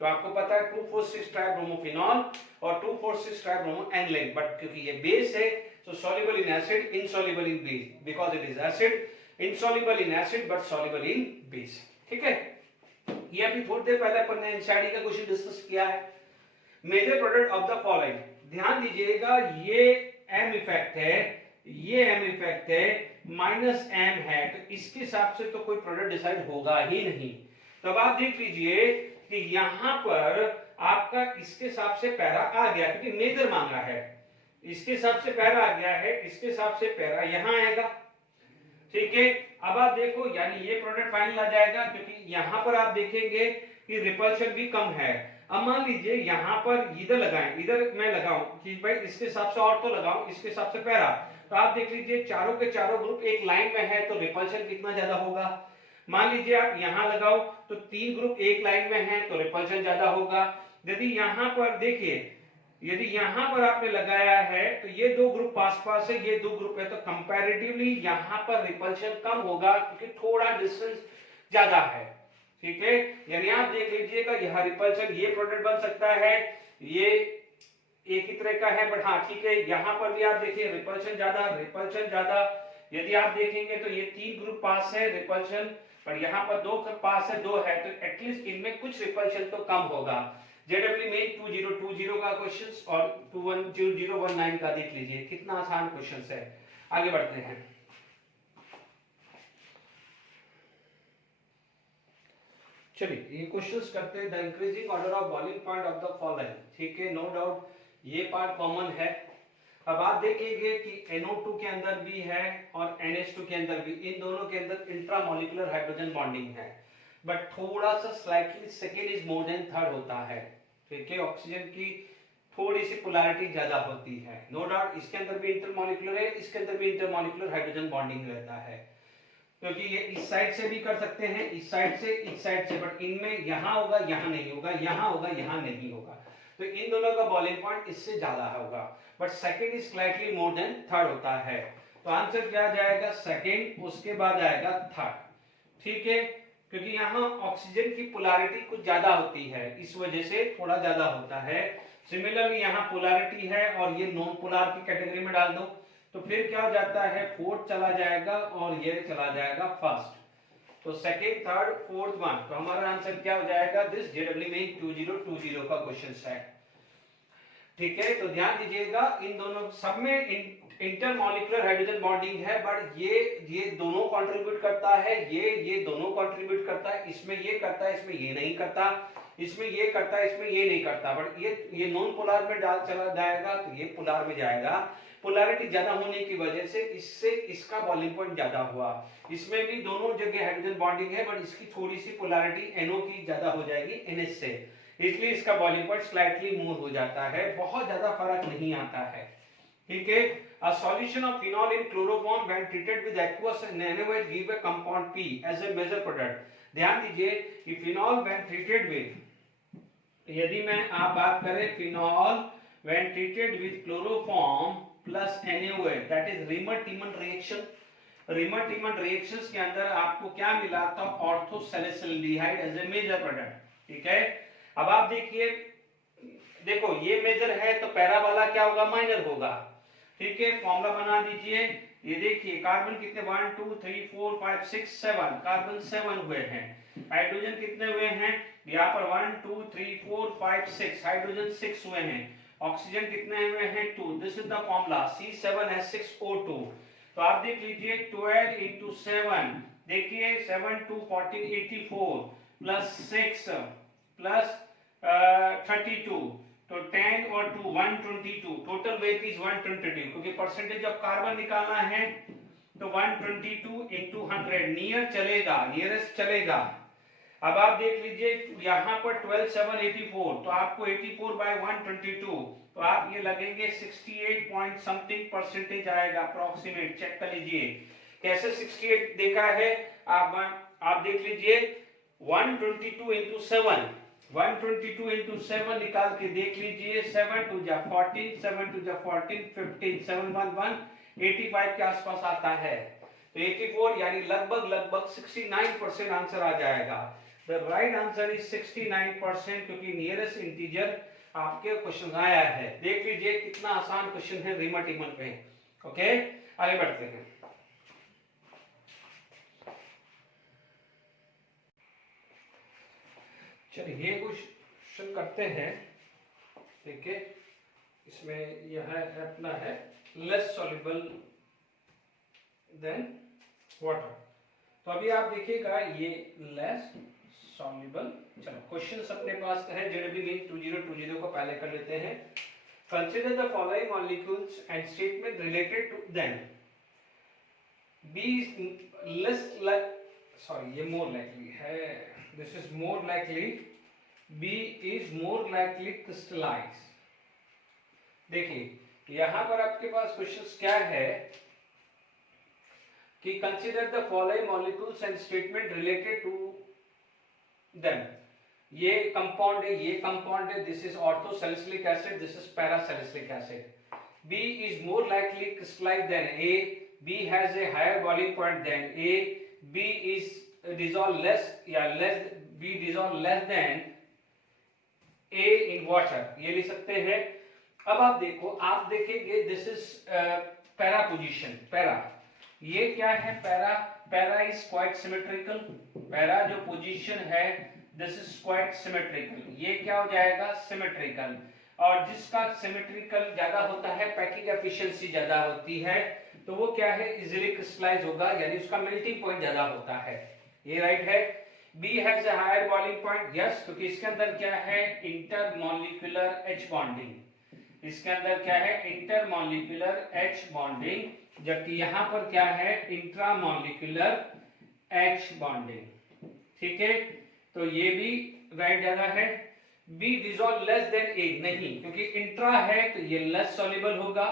तो आपको पता है 2,4,6 ट्राइब्रोमोफिनॉल और 2,4,6 ट्राइब्रोमो एनिलीन, बट क्योंकि ये बेस है, so soluble in acid, insoluble in base, because it is acid, insoluble in acid but soluble in base। ठीक है, ये अभी थोड़ी देर पहले अपन ने एनसीईआरटी का क्वेश्चन डिस्कस किया है। Major product of the following, ध्यान दीजिएगा, ये m इफेक्ट है, ये m इफेक्ट है, माइनस m है, तो इसके हिसाब से तो कोई प्रोडक्ट डिसाइड होगा ही नहीं। तब आप देख लीजिए कि यहां पर आपका इसके हिसाब से पैरा आ गया, क्योंकि मेजर मांगा है, इसके हिसाब से पैरा आ गया है, इसके हिसाब से पैरा यहां आएगा। ठीक है, अब आप देखो, यानी ये प्रोडक्ट फाइनल आ जाएगा, क्योंकि यहां पर आप देखेंगे कि रिपल्शन भी कम है। अब मान लीजिए यहां पर इधर लगाएं, इधर मैं लगाऊं कि भाई इसके हिसाब से और तो लगाऊं, इसके हिसाब से पैरा, तो आप देख लीजिए चारों के चारों ग्रुप एक लाइन में है, तो रिपल्शन कितना ज्यादा होगा। मान लीजिए आप यहां लगाओ तो 3 ग्रुप एक लाइन में है, तो रिपल्शन ज्यादा होगा। यदि यहां पर देखिए, यदि यहां पर आपने लगाया है तो ये 2 ग्रुप पास पास है, ये 2 ग्रुप है, तो कंपैरेटिवली यहां पर रिपल्शन कम होगा, क्योंकि थोड़ा डिस्टेंस ज्यादा है। ठीक है, यानी आप देख लीजिएगा यहां रिपल्शन, ये प्रोडक्ट बन सकता है, ये एक ही तरह का है, बट हाँ ठीक है, यहां पर भी आप देखिए रिपल्शन ज्यादा, रिपल्शन ज्यादा। यदि आप देखेंगे तो ये 3 ग्रुप पास है रिपल्शन, पर यहाँ पर 2 पास है, 2 है, तो एटलीस्ट इनमें कुछ रिपल्शन तो कम होगा। जेडब्ल्यू में 2020 का क्वेश्चंस और 210019 का देख लीजिए, कितना आसान क्वेश्चंस है। आगे बढ़ते हैं, चलिए ये क्वेश्चंस करते हैं। The increasing order of boiling point of the following, ठीक है, नो डाउट ये पार्ट कॉमन है। अब आप देखेंगे कि NO2 के अंदर भी है और NH2 के अंदर भी, इन दोनों के अंदर इंट्रामोलिकुलर हाइड्रोजन बॉन्डिंग है, बट थोड़ा सा slightly second is more than third होता है। ठीक है, ऑक्सीजन की थोड़ी सी पोलैरिटी ज्यादा होती है, नो डाउट। इसके अंदर भी इंटरमोलिकुलर है, इसके अंदर भी इंटरमोलिकुलर हाइड्रोजन बॉन्डिंग रहता है, क्योंकि ये इस साइड से भी कर सकते हैं, इस साइड से, इस साइड से, बट इनमें यहां होगा, यहां नहीं होगा, यहां होगा, यहां नहीं होगा, तो इन दोनों का बॉइलिंग पॉइंट इससे ज्यादा होगा, but second is slightly more than third होता है। तो आंसर क्या जाएगा, सेकंड, उसके बाद आएगा थर्ड। ठीक है, क्योंकि यहाँ ऑक्सीजन की पोलैरिटी कुछ ज्यादा होती है, इस वजह से थोड़ा ज्यादा होता है। सिमिलरली यहाँ पोलैरिटी है और ये नॉन पोलर की कैटेगरी में डाल दो, तो फिर क्या हो जाता है, फोर्थ चला जाएगा और ये चला जाएगा फर्स्ट, तो सेकंड, थर्ड, फोर्थ, वन। तो हमारा आंसर क्या हो जाएगा, दिस जेडब्ल्यू में 2020 का क्वेश्चन है। ठीक है, तो ध्यान दीजिएगा, इन दोनों सब में इंटरमॉलिक्यूलर हाइड्रोजन बॉन्डिंग है, बट ये दोनों कंट्रीब्यूट करता है, ये दोनों कंट्रीब्यूट करता है, इसमें ये करता है, इसमें ये नहीं करता, इसमें ये करता है, इसमें ये नहीं करता, बट ये नॉन पोलर में चला जाएगा, तो ये पोलर में जाएगा। पोलैरिटी ज्यादा होने की वजह से इससे इसका बॉइलिंग पॉइंट ज्यादा हुआ। इसमें भी दोनों जगह हाइड्रोजन बॉन्डिंग है, बट इसकी थोड़ी सी पोलैरिटी NO की ज्यादा हो जाएगी NH से, इसलिए इसका बॉइलिंग पॉइंट स्लाइटली मोर हो जाता है, बहुत ज्यादा फर्क नहीं आता है। ठीक है, a solution of phenol in chloroform when treated with aqueous and NaOH give a compound P as a major product। ध्यान दीजिए कि फिनॉल when treated with, यदि मैं आप बात करें phenol when treated with chloroform plus NaOH, that is Riemann-Tiemann reaction, Riemann-Tiemann reactions के अंदर आपको क्या मिला था, ऑर्थोसैलिसिल्डिहाइड एज ए मेजर प्रोडक्ट। ठीक है, अब आप देखिए, देखो ये मेजर है तो पैरा वाला क्या होगा, माइनर होगा। ठीक है, फॉर्मूला बना दीजिए, ये देखिए कार्बन कितने 1 2 3 4 5 6 7, कार्बन 7 हुए हैं, हाइड्रोजन कितने हुए हैं, यहाँ पर 1 2 3 4 5 6, हाइड्रोजन 6 हुए हैं, ऑक्सीजन कितने हुए हैं 2, this is the formula C7H6O2। तो आप देख लीजिए 12 into 7, देखिए 7 2 14 84 प्लस 6 प्लस 32, तो 10 और 2 122, टोटल वेट इज 122, क्योंकि परसेंटेज ऑफ कार्बन निकालना है तो 122 इंटू 100 नियर चलेगा, नियरेस्ट चलेगा। अब आप देख लीजिए यहाँ पर 12784, तो आपको 84 बाय 122, तो आप ये लगेंगे 68 पॉइंट समथिंग परसेंटेज आएगा अप्रोक्सीमेट। चेक कर लीजिए कैसे 68 देखा है, आप देख लीजिए 122 इंटू 7, 122 इंटू 7 निकाल के देख लीजिए, 7 टू जा 14, 7 टू जा 14, 15, 711 85 के आसपास आता है। तो 84 यानी लगभग 69% आंसर आ जाएगा। द राइट आंसर इज 69%, क्योंकि नियरेस्ट इंटीजर आपके क्वेश्चन आया है। देख लीजिए कितना आसान क्वेश्चन है रीमन टीमन पे। ओके, आगे बढ़ते हैं। चलिए ये क्वेश्चन करते हैं। ठीक है, इसमें यह अपना है लेस सॉल्युबल देन वाटर। तो अभी आप देखिएगा ये लेस सॉल्युबल। चलो क्वेश्चन अपने पास है, जेडब्ल्यू मीन 2020 को पहले कर लेते हैं। Consider the following molecules and statement related to them. B less sorry ये मोर लाइकली है, this is more likely, B is more likely crystallise. देखिए यहां पर आपके पास क्वेश्चन क्या है कि consider the following molecules and statement related to them. ये कंपाउंड है, ये कंपाउंड है, this is orthosalicylic acid, this is parasalicylic acid. B is more likely crystallized than A, B has a higher boiling point than A, B is dissolved less, B dissolved less than A in water, ये लिख सकते हैं। अब आप देखो, आप देखेंगे this is para position, para ये क्या है, para, para is quite symmetrical, para जो पोजीशन है दिस इज क्वाइट सिमेट्रिकल, ये क्या हो जाएगा सिमेट्रिकल। और जिसका सिमेट्रिकल ज्यादा होता है पैकिंग एफिशिएंसी ज्यादा होती है, तो वो क्या है इजीली क्रिस्टलाइज होगा, यानी उसका मेल्टिंग पॉइंट ज्यादा होता है। ये राइट है। B has a higher boiling point, yes, क्योंकि इसके अंदर क्या है इंटरमॉलिक्यूलर H बॉन्डिंग, इसके अंदर क्या है इंटरमॉलिक्यूलर H बॉन्डिंग, जबकि यहां पर क्या है इंट्रामॉलिक्यूलर H बॉन्डिंग। ठीक है, तो ये भी राइट जगह है। B dissolve less than A, नहीं, क्योंकि इंट्रा है तो ये लेस सॉल्युबल होगा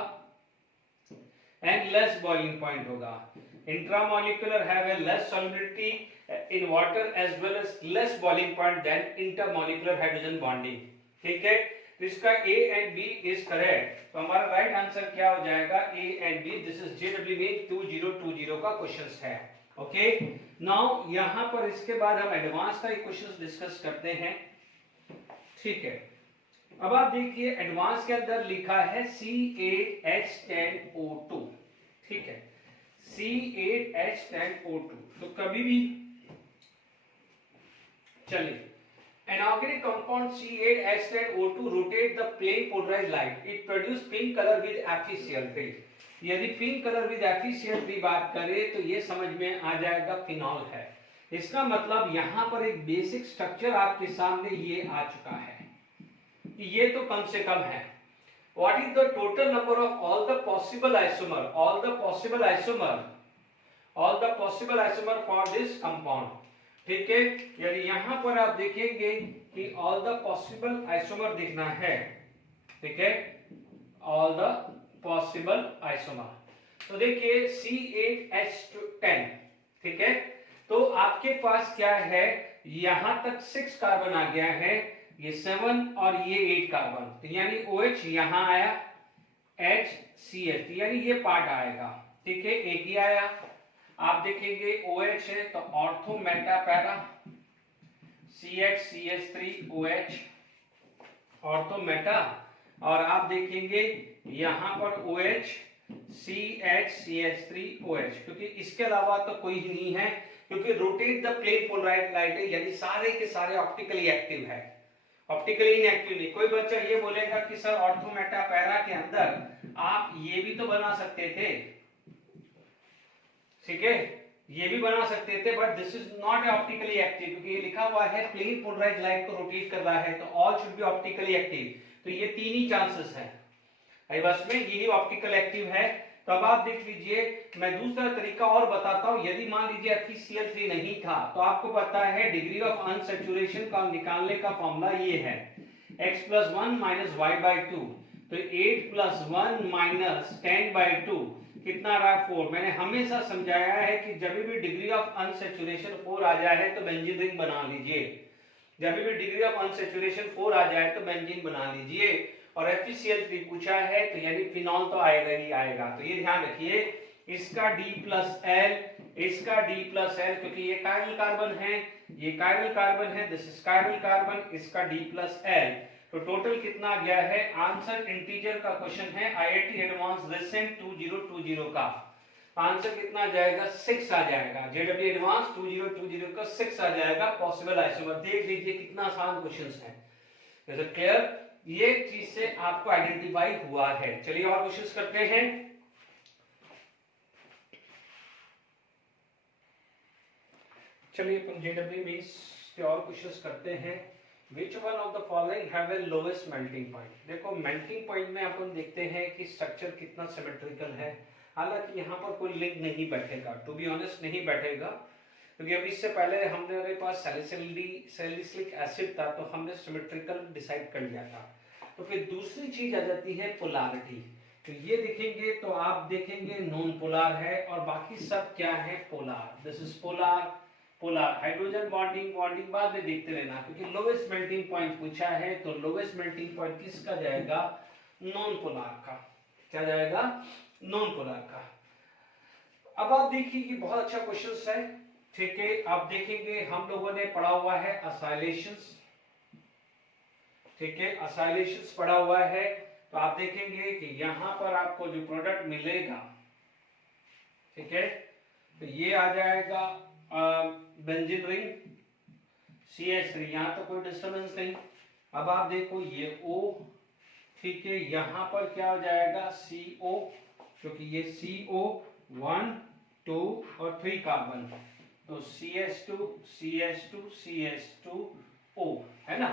एंड लेस बॉइलिंग पॉइंट होगा। Intramolecular have a less solubility in water as well as less boiling point than intermolecular hydrogen bonding। ठीक है, तो इसका A and B is correct, तो हमारा राइट आंसर क्या हो जाएगा A and B। This is JEE में 2020 का क्वेश्चन है। ओके, नाउ यहां पर इसके बाद हम एडवांस का क्वेश्चन डिस्कस करते हैं। ठीक है, अब आप देखिए एडवांस के अंदर लिखा है C8H10O2। ठीक है, C8H10O2, तो कभी भी चलिए, an organic compound C8H10O2 rotate the plane polarized light, it produce pink color with FeCl3। यदि पिंक कलर विद FeCl3 बात करें तो ये समझ में आ जाएगा फिनॉल है। इसका मतलब यहाँ पर एक बेसिक स्ट्रक्चर आपके सामने ये आ चुका है कि ये तो कम से कम है। What is the total number of all the possible isomer for this compound? ठीक है, यदि यहां पर आप देखेंगे कि ऑल द पॉसिबल आइसोमर देखना है, ठीक है, ऑल द पॉसिबल आइसोमर, तो देखिए C8H10, ठीक है, तो आपके पास क्या है, यहां तक 6 कार्बन आ गया है, ये 7 और ये 8 कार्बन, तो यानी OH यहां आया, HCl, यानी ये पार्ट आएगा। ठीक है, एक ही आया। आप देखेंगे OH है तो ortho Meta para, CH3OH ortho Meta, और आप देखेंगे यहां पर OH CH3OH, क्योंकि इसके अलावा तो कोई ही नहीं है, क्योंकि rotate the plane polarised light है, यानी सारे के सारे ऑप्टिकली एक्टिव है, ऑप्टिकली इनएक्टिव नहीं। कोई बच्चा ये बोलेगा कि सर ऑर्थो मेटा पैरा के अंदर आप ये भी तो बना सकते थे। ठीक है, ये भी बना सकते थे, but this is not optically active, क्योंकि ये लिखा हुआ है प्लेन पोलराइज्ड लाइट को रोटेट कर रहा है, तो all should be optically active, तो ये 3 ही चांसेस है बस में, यही ऑप्टिकल एक्टिव है। तो अब आप देख लीजिए, मैं दूसरा तरीका और बताता हूं। यदि मान लीजिए FeCl3 नहीं था, तो आपको पता है डिग्री ऑफ अनसैचुरेशन का निकालने का फॉर्मूला ये है x + 1 - y/2, तो 8 + 1 - 10/2 कितना रहा 4। मैंने हमेशा समझाया है कि जब भी डिग्री ऑफ अनसैचुरेशन 4 आ जाए तो बेंजीन रिंग बना लीजिए, जब भी डिग्री ऑफ अनसैचुरेशन 4 आ जाए तो बेंजीन बना लीजिए। और FeCl3 पूछा है तो यानी फिनॉल तो आएगा ही आएगा, तो ये ध्यान रखिए, इसका D+L, इसका D+L, क्योंकि ये कायरल कार्बन है, ये कायरल कार्बन है, दिस इज कायरल कार्बन, इसका D+L, तो टोटल कितना गया है। आंसर इंटीजर का क्वेश्चन है, IIT एडवांस रिसेंट 2020 का आंसर कितना जाएगा, 6 आ जाएगा। JEE एडवांस 2020 का 6 आ जाएगा पॉसिबल आइसोमर। देख लीजिए कितना आसान क्वेश्चंस है। Is it clear? ये चीज से आपको आइडेंटिफाई हुआ है। चलिए और क्वेश्चंस करते हैं। चलिए अपन JEE बेस के और क्वेश्चंस करते हैं। Which one of the following have a lowest melting point? देखो मेल्टिंग पॉइंट में अपन देखते हैं कि स्ट्रक्चर कितना सिमेट्रिकल है। हालांकि यहाँ पर कोई लिंक नहीं बैठेगा, टू बी ऑनेस्ट नहीं बैठेगा, क्योंकि अब इससे पहले हमारे पास सैलिसिलिक एसिड था, तो हमने सिमेट्रिकल डिसाइड कर लिया था। तो फिर दूसरी चीज आ जाती है पोलारिटी। तो ये देखेंगे तो आप देखेंगे नॉन पोलार है, और बाकी सब क्या है, polar. This is polar, polar. Hydrogen bonding बाद में देखते रहना, क्योंकि लोवेस्ट मेल्टिंग पॉइंट पूछा है, तो लोवेस्ट मेल्टिंग पॉइंट किसका जाएगा, नॉन पोलार का। क्या जाएगा, नॉन पोलार का। अब आप देखिए कि बहुत अच्छा क्वेश्चन है, ठीक है। आप देखेंगे हम लोगों ने पढ़ा हुआ है असाइलेशंस, ठीक है, असाइलेशंस पढ़ा हुआ है। तो आप देखेंगे कि यहां पर आपको जो प्रोडक्ट मिलेगा, ठीक है, तो ये आ जाएगा बेंजीन रिंग CH3, यहां तो कोई डिस्टर्बेंस नहीं। अब आप देखो ये O, ठीक है, यहां पर क्या हो जाएगा CO, क्योंकि ये CO 1 2 और 3 कार्बन, तो CH2 CH2 CH2O है ना।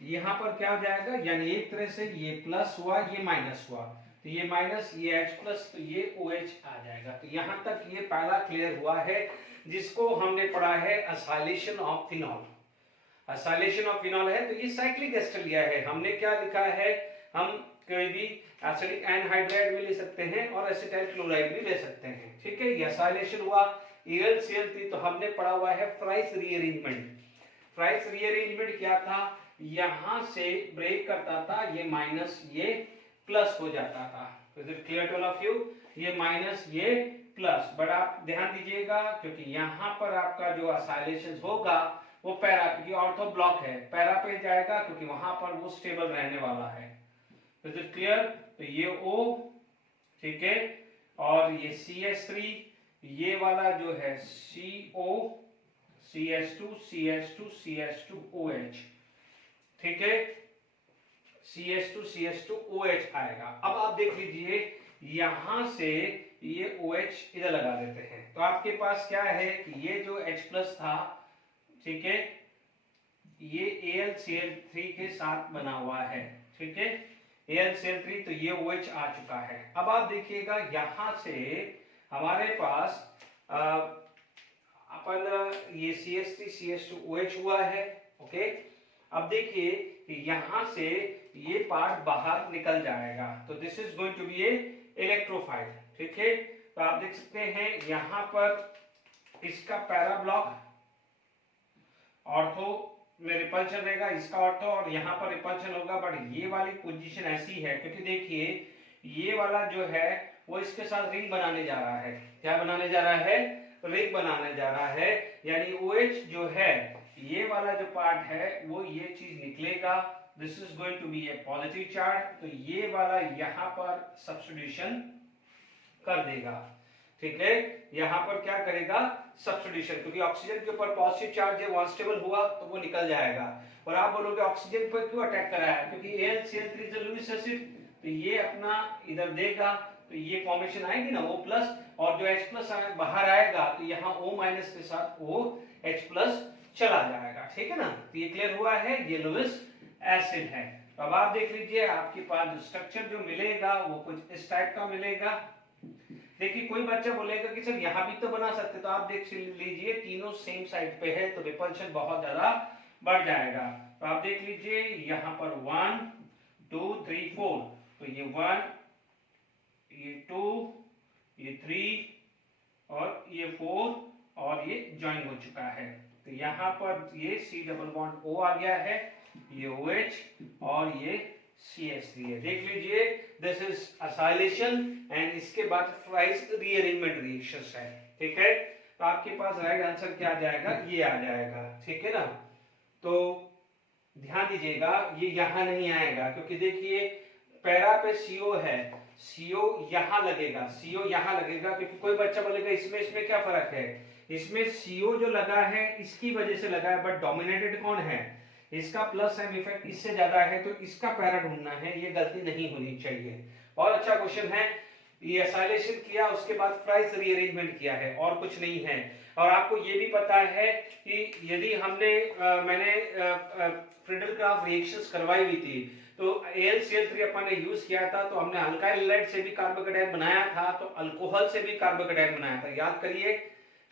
यहां पर क्या हो जाएगा, यानी एक तरह से ये प्लस हुआ ये माइनस हुआ, तो ये माइनस ये H प्लस, तो ये OH आ जाएगा। तो यहां तक ये पहला क्लियर हुआ है, जिसको हमने पढ़ा है acylation of phenol. Acylation of phenol है, तो ये साइक्लिक एस्टर लिया है हमने। क्या लिखा है, हम कोई भी एसिडिक एनहाइड्राइड भी ले सकते हैं और एसिटाइल क्लोराइड भी ले सकते हैं, ठीक है। ये असाइलेशन हुआ। ElCl3 तो हमने पढ़ा हुआ है फ्राइस रीअरेंजमेंट। फ्राइस रीअरेंजमेंट क्या था, यहां से ब्रेक करता था, ये माइनस ये प्लस हो जाता था। Is it clear to all of you, ये माइनस ये प्लस। बट आप ध्यान दीजिएगा, क्योंकि यहां पर आपका जो असाइलेशन होगा वो पैरा, क्योंकि ऑर्थो ब्लॉक है, पैरा पे जाएगा, क्योंकि वहां पर वो स्टेबल रहने वाला है। Is it clear? तो ये O, ठीक है, और ये CH3, ये वाला जो है CO CH2 CH2 CH2OH, ठीक है, CH2 CH2OH आएगा। अब आप देख लीजिए, यहां से ये OH इधर लगा देते हैं, तो आपके पास क्या है कि ये जो H प्लस था, ठीक है, ये AlCl3 के साथ बना हुआ है, ठीक है, AlCl3, तो ये OH आ चुका है। अब आप देखिएगा यहां से हमारे पास अपन ये CH3 CH2OH हुआ है, ओके। अब देखिए कि यहां से ये पार्ट बाहर निकल जाएगा, तो this is going to be a electrophile, ठीक है। तो आप देख सकते हैं यहां पर इसका पैरा ब्लॉक ऑर्थो में रिपल्शन रहेगा, इसका ऑर्थो, और यहां पर रिपल्शन होगा। बट ये वाली पोजीशन ऐसी है, क्योंकि देखिए ये वाला जो है वो इसके साथ रिंग बनाने जा रहा है। क्या बनाने जा रहा है, रिंग बनाने जा रहा है, यानी OH जो है, ये वाला जो पार्ट है वो ये चीज निकलेगा, this is going to be a positive charge, तो ये वाला यहां पर सब्स्टिट्यूशन कर देगा, ठीक है, यहां पर क्या करेगा, सब्स्टिट्यूशन, क्योंकि ऑक्सीजन के ऊपर पॉजिटिव चार्ज है, वो अनस्टेबल हुआ तो वो निकल जाएगा। और आप बोलोगे ऑक्सीजन पर क्यों अटैक कर रहा है, क्योंकि AlCl3 is a Lewis acid, तो ये अपना इधर देगा, तो ये फॉर्मेशन आएगी ना O+ और जो H+ बाहर आएगा तो यहाँ O- के साथ OH+ चला जाएगा। ठीक है ना, तो ये क्लियर हुआ है, ये लुईस एसिड है। तो अब आप देख लीजिए आपके पास जो स्ट्रक्चर जो मिलेगा वो कुछ इस टाइप का मिलेगा। देखिए कोई बच्चा बोलेगा कि सर यहाँ भी तो बना सकते, तो आप देख लीजिए तीनों सेम साइड पे है तो रिपल्शन बहुत ज्यादा बढ़ जाएगा। तो आप देख लीजिए यहाँ पर 1 2 3 4, तो ये 1, ये 2, ये 3 और ये 4 और ये ज्वाइन हो चुका है। तो यहाँ पर ये C+O आ गया है, ये OH और ये CH3 है। देख लीजिए दिस इज असाइलेशन एंड इसके बाद प्राइस रीअरेंजमेंट रिएक्शंस है। ठीक है, तो आपके पास राइट आंसर क्या आ जाएगा, ये आ जाएगा। ठीक है ना, तो ध्यान दीजिएगा ये यहां नहीं आएगा क्योंकि देखिए पैरा पे CO है, CO यहां लगेगा, CO यहां लगेगा क्योंकि कोई बच्चा बोलेगा इसमें क्या फर्क है, इसमें CO जो लगा है इसकी वजह से लगा है, बट डोमिनेटेड कौन है, इसका प्लस एम इफेक्ट इससे ज्यादा है, तो इसका पैरा ढूंढना है, ये गलती नहीं होनी चाहिए। और अच्छा क्वेश्चन है, ये एसाइलेशन किया उसके बाद प्राइस रीअरेंजमेंट किया है और कुछ नहीं है। और आपको ये भी पता है कि यदि मैंने फ्रीडल-क्राफ्ट रिएक्शंस करवाई हुई थी तो AlCl3 अपन ने यूज किया था, तो हमने अल्काइल हैलाइड से भी कार्बोकेटायन बनाया था, तो अल्कोहल से भी कार्बोकेटायन बनाया था, याद करिए।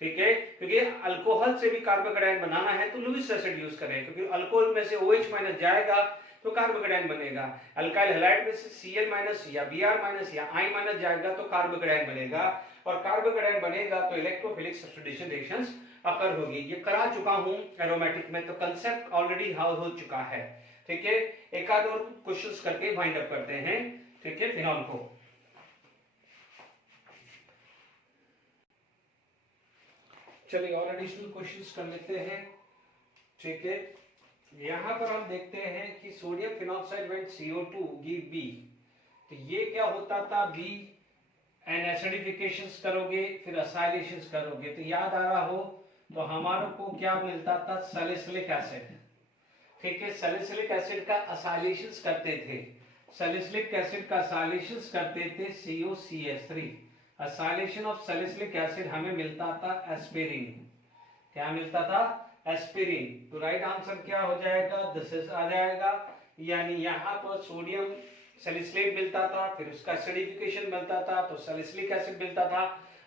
ठीक है, क्योंकि अल्कोहल से भी कार्बोकेटायन बनाना है तो लुईस एसिड यूज करें, क्योंकि अल्कोहल में से OH- जाएगा तो कार्बोकेटायन बनेगा, अल्काइल हैलाइड में से Cl- या Br- या I- जाएगा तो कार्बोकेटायन बनेगा, और कार्बोकेटायन बनेगा तो इलेक्ट्रोफिलिक सब्स्टिट्यूशन रिएक्शंस अकर होगी। ये करा चुका हूं एरोमेटिक में, तो कंसेप्ट ऑलरेडी हो चुका है। ठीक है, एक आध और क्वेश्चंस करके वाइंड अप करते हैं। ठीक है, फिनॉल को चलिए और एडिशनल क्वेश्चंस कर लेते हैं। ठीक है, यहां पर हम देखते हैं कि sodium phenoxide when CO2 give B, तो ये क्या होता था, B एंड एसिडिफिकेशंस करोगे फिर असाइलेशंस करोगे, तो याद आ रहा हो तो हमारे को क्या मिलता था, सैलिसिलिक एसिड। ठीक है, सैलिसिलिक एसिड का असाइलेशंस करते थे, सैलिसिलिक एसिड का असाइलेशंस करते थे COCH3। Acylation of salicylic acid हमें मिलता था एस्पिरिन। क्या मिलता था, एस्पिरिन। तो राइट आंसर क्या हो जाएगा, दिस इज आ जाएगा, यानी यहाँ पर सोडियम सैलिसिलेट मिलता था, फिर उसका एसिडिफिकेशन मिलता था तो सैलिसिलिक एसिड मिलता था,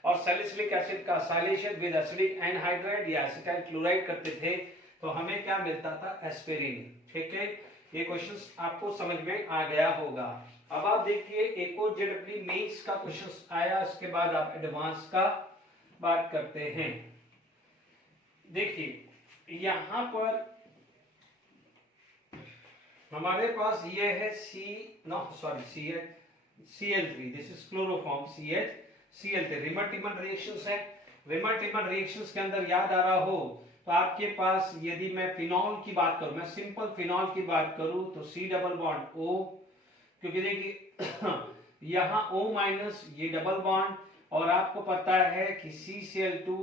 और सैलिसिलिक एसिड का असाइलेशन विद एसिडिक एनहाइड्राइड या एसिटाइल क्लोराइड करते थे तो हमें क्या मिलता था, एस्पिरिन। ठीक है, ये क्वेश्चंस आपको समझ में आ गया होगा। अब आप देखिए एक और JEE मेंस का क्वेश्चन आया, उसके बाद आप एडवांस का बात करते हैं। देखिए यहां पर हमारे पास ये है Cl3, this is chloroform Cl3, reamer-Timmer reactions है। रिमर-टिमर रिएक्शंस के अंदर याद आ रहा हो तो आपके पास यदि मैं फिनॉल की बात करूं, मैं सिंपल फिनॉल की बात करूं तो C+O, क्योंकि देखिए यहाँ O- ये डबल बॉन्ड, और आपको पता है कि CCl2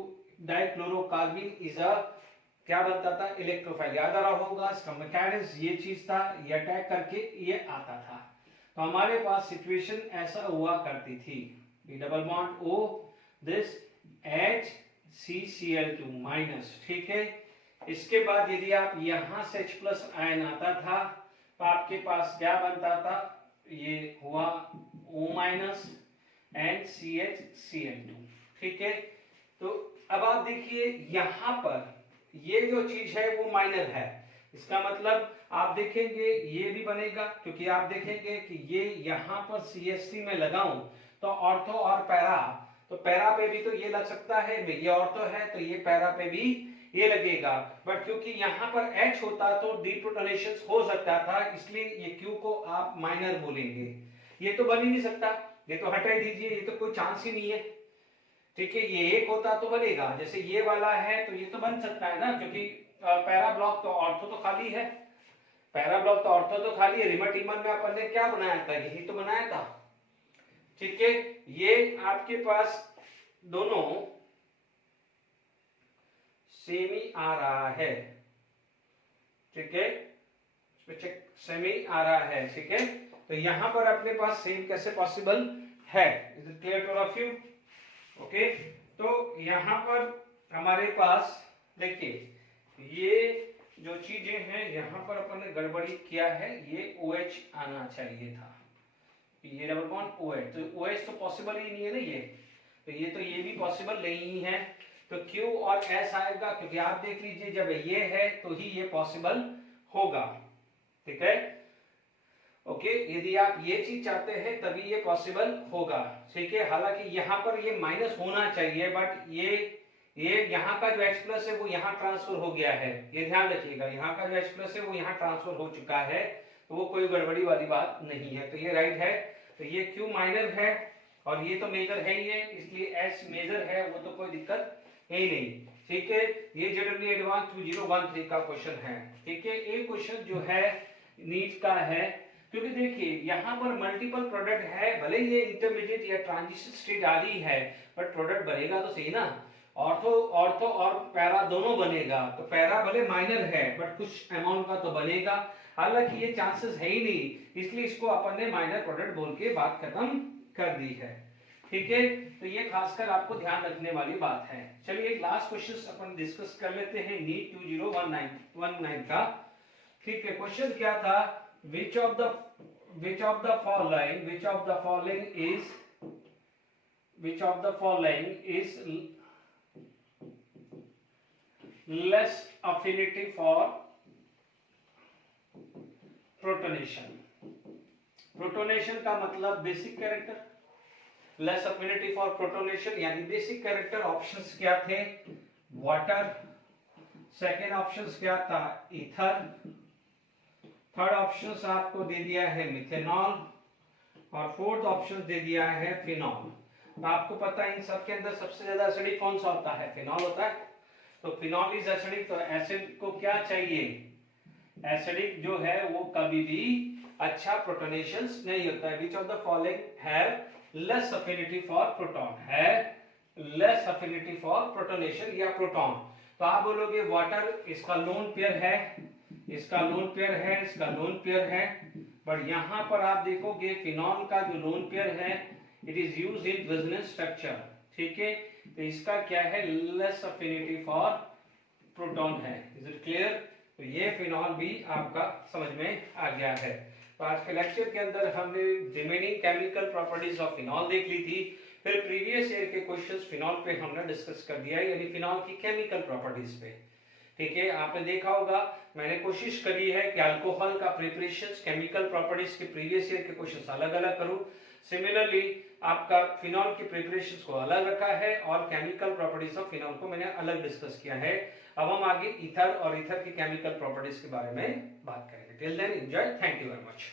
डाइक्लोरोकार्बन इज अ क्या बनता था, इलेक्ट्रोफाइल। याद आ रहा होगा इसका मैकेनिज्म ये चीज था, ये अटैक करके ये आता था। तो हमारे पास सिचुएशन ऐसा हुआ करती थी, double bond O, this HCCl2-। ठीक है, इसके बाद यदि आप यहां से H+ आयन आता था तो आपके पास क्या बनता था, ये हुआ O- एंड CHCl2। ठीक है, तो अब आप देखिए यहां पर ये जो चीज है वो माइनर है, इसका मतलब आप देखेंगे ये भी बनेगा, क्योंकि आप देखेंगे कि ये यहां पर CH3 में लगाऊं तो ऑर्थो और पैरा, तो पैरा पे भी तो ये लग सकता है, ये ऑर्थो है तो ये पैरा पे भी ये लगेगा, बट क्योंकि यहां पर H होता तो डिप्रोटोनेशन हो सकता था, इसलिए ये Q को आप माइनर बोलेंगे। ये तो बन ही नहीं सकता, ये तो हटा ही दीजिए, ये तो कोई चांस ही नहीं है। ठीक है, ये एक होता तो बनेगा, जैसे ये वाला है तो ये तो बन सकता है ना, क्योंकि पैरा ब्लॉक तो ऑर्थो तो खाली है, पैरा ब्लॉक तो ऑर्थो तो खाली है। रिमर-टिमर में अपन ने क्या बनाया था, यही तो बनाया था। ठीक है, ये आपके पास दोनों सेम ही आ रहा है। ठीक है, सेम ही आ रहा है। ठीक है, तो यहां पर अपने पास सेम कैसे पॉसिबल, है। Is it clear to all of you? Okay, तो यहाँ पर हमारे पास देखिए ये जो चीजें हैं यहाँ पर अपन ने गड़बड़ी किया है, ये OH आना चाहिए था, ये डबल बॉन्ड OH, तो OH तो पॉसिबल ही नहीं है ना ये, तो ये भी पॉसिबल नहीं है, तो Q और S आएगा, क्योंकि आप देख लीजिए जब ये है तो ही ये पॉसिबल होगा, ठीक है। ओके, यदि आप ये चीज चाहते हैं तभी ये पॉसिबल होगा, ठीक है। हालांकि यहाँ पर ये माइनस होना चाहिए, बट ये यहाँ का जो H प्लस है वो यहाँ ट्रांसफर हो गया है, ये ध्यान रखिएगा, यहाँ का जो H प्लस है वो यहाँ ट्रांसफर हो चुका है, तो वो कोई गड़बड़ी वाली बात नहीं है, तो ये राइट है। तो ये Q माइनर है और ये तो मेजर है ही है, इसलिए S मेजर है, वो तो कोई दिक्कत है ही नहीं, ठीक है। ये जनरली एडवांस 2013 का क्वेश्चन है, ठीक है। एक क्वेश्चन जो है नीट का है, क्योंकि देखिए यहाँ पर मल्टीपल प्रोडक्ट है, भले ये इंटरमीडिएट या ट्रांजिशन स्टेज आ रही है, बट प्रोडक्ट बनेगा तो सही ना, ऑर्थो और पैरा दोनों बनेगा, तो पैरा भले माइनर है बट कुछ अमाउंट का तो बनेगा, हालांकि ये चांसेस है ही नहीं, इसलिए इसको अपन ने माइनर प्रोडक्ट बोल के बात खत्म कर दी है, ठीक है। तो ये खासकर आपको ध्यान रखने वाली बात है। चलिए एक लास्ट क्वेश्चन अपन डिस्कस कर लेते हैं नीट 2019 का, ठीक है। क्वेश्चन क्या था, which of the following is less affinity for protonation? Protonation का मतलब basic character, less affinity for protonation यानी बेसिक कैरेक्टर। ऑप्शंस क्या थे, वाटर, सेकेंड ऑप्शंस क्या था, ईथर, थर्ड ऑप्शंस आपको दे दिया है मिथेनॉल, और फोर्थ ऑप्शन दे दिया है फिनॉल। तो आपको पता है इन सब के अंदर सबसे ज्यादा एसिडिक कौन सा होता है, फिनॉल होता है, तो फिनॉल इज एसिडिक, तो एसिड को क्या चाहिए, एसिडिक जो है वो कभी भी अच्छा प्रोटोनेशंस नहीं होता है। Which of the following have less affinity for proton, है less affinity for protonation या प्रोटॉन, तो आप बोलोगे वाटर, इसका लोन पेयर है, इसका लोन पेयर है, इसका लोन पेयर है, बट यहाँ पर आप देखोगे फिनॉल का जो लोन पेयर है it is used in resonance structure, ठीक है, तो इसका क्या है, लेस अफिनिटी फॉर प्रोटॉन है। Is it clear? तो ये फिनॉल भी आपका समझ में आ गया है। तो आज के लेक्चर के अंदर हमने remaining chemical properties of phenol देख ली थी, फिर प्रीवियस ईयर के क्वेश्चंस फिनॉल पे हमने डिस्कस कर दिया, यानी फिनॉल की केमिकल प्रॉपर्टीज पे, ठीक है। आपने देखा होगा मैंने कोशिश करी है कि अल्कोहल का प्रिपरेशंस, केमिकल प्रॉपर्टीज के प्रीवियस ईयर के क्वेश्चंस अलग अलग करूं, सिमिलरली आपका फिनॉल की प्रिपरेशंस को अलग रखा है और केमिकल प्रॉपर्टीज ऑफ फिनॉल को मैंने अलग डिस्कस किया है। अब हम आगे ईथर और ईथर की केमिकल प्रॉपर्टीज के बारे में बात करेंगे। Till then enjoy, thank you very much.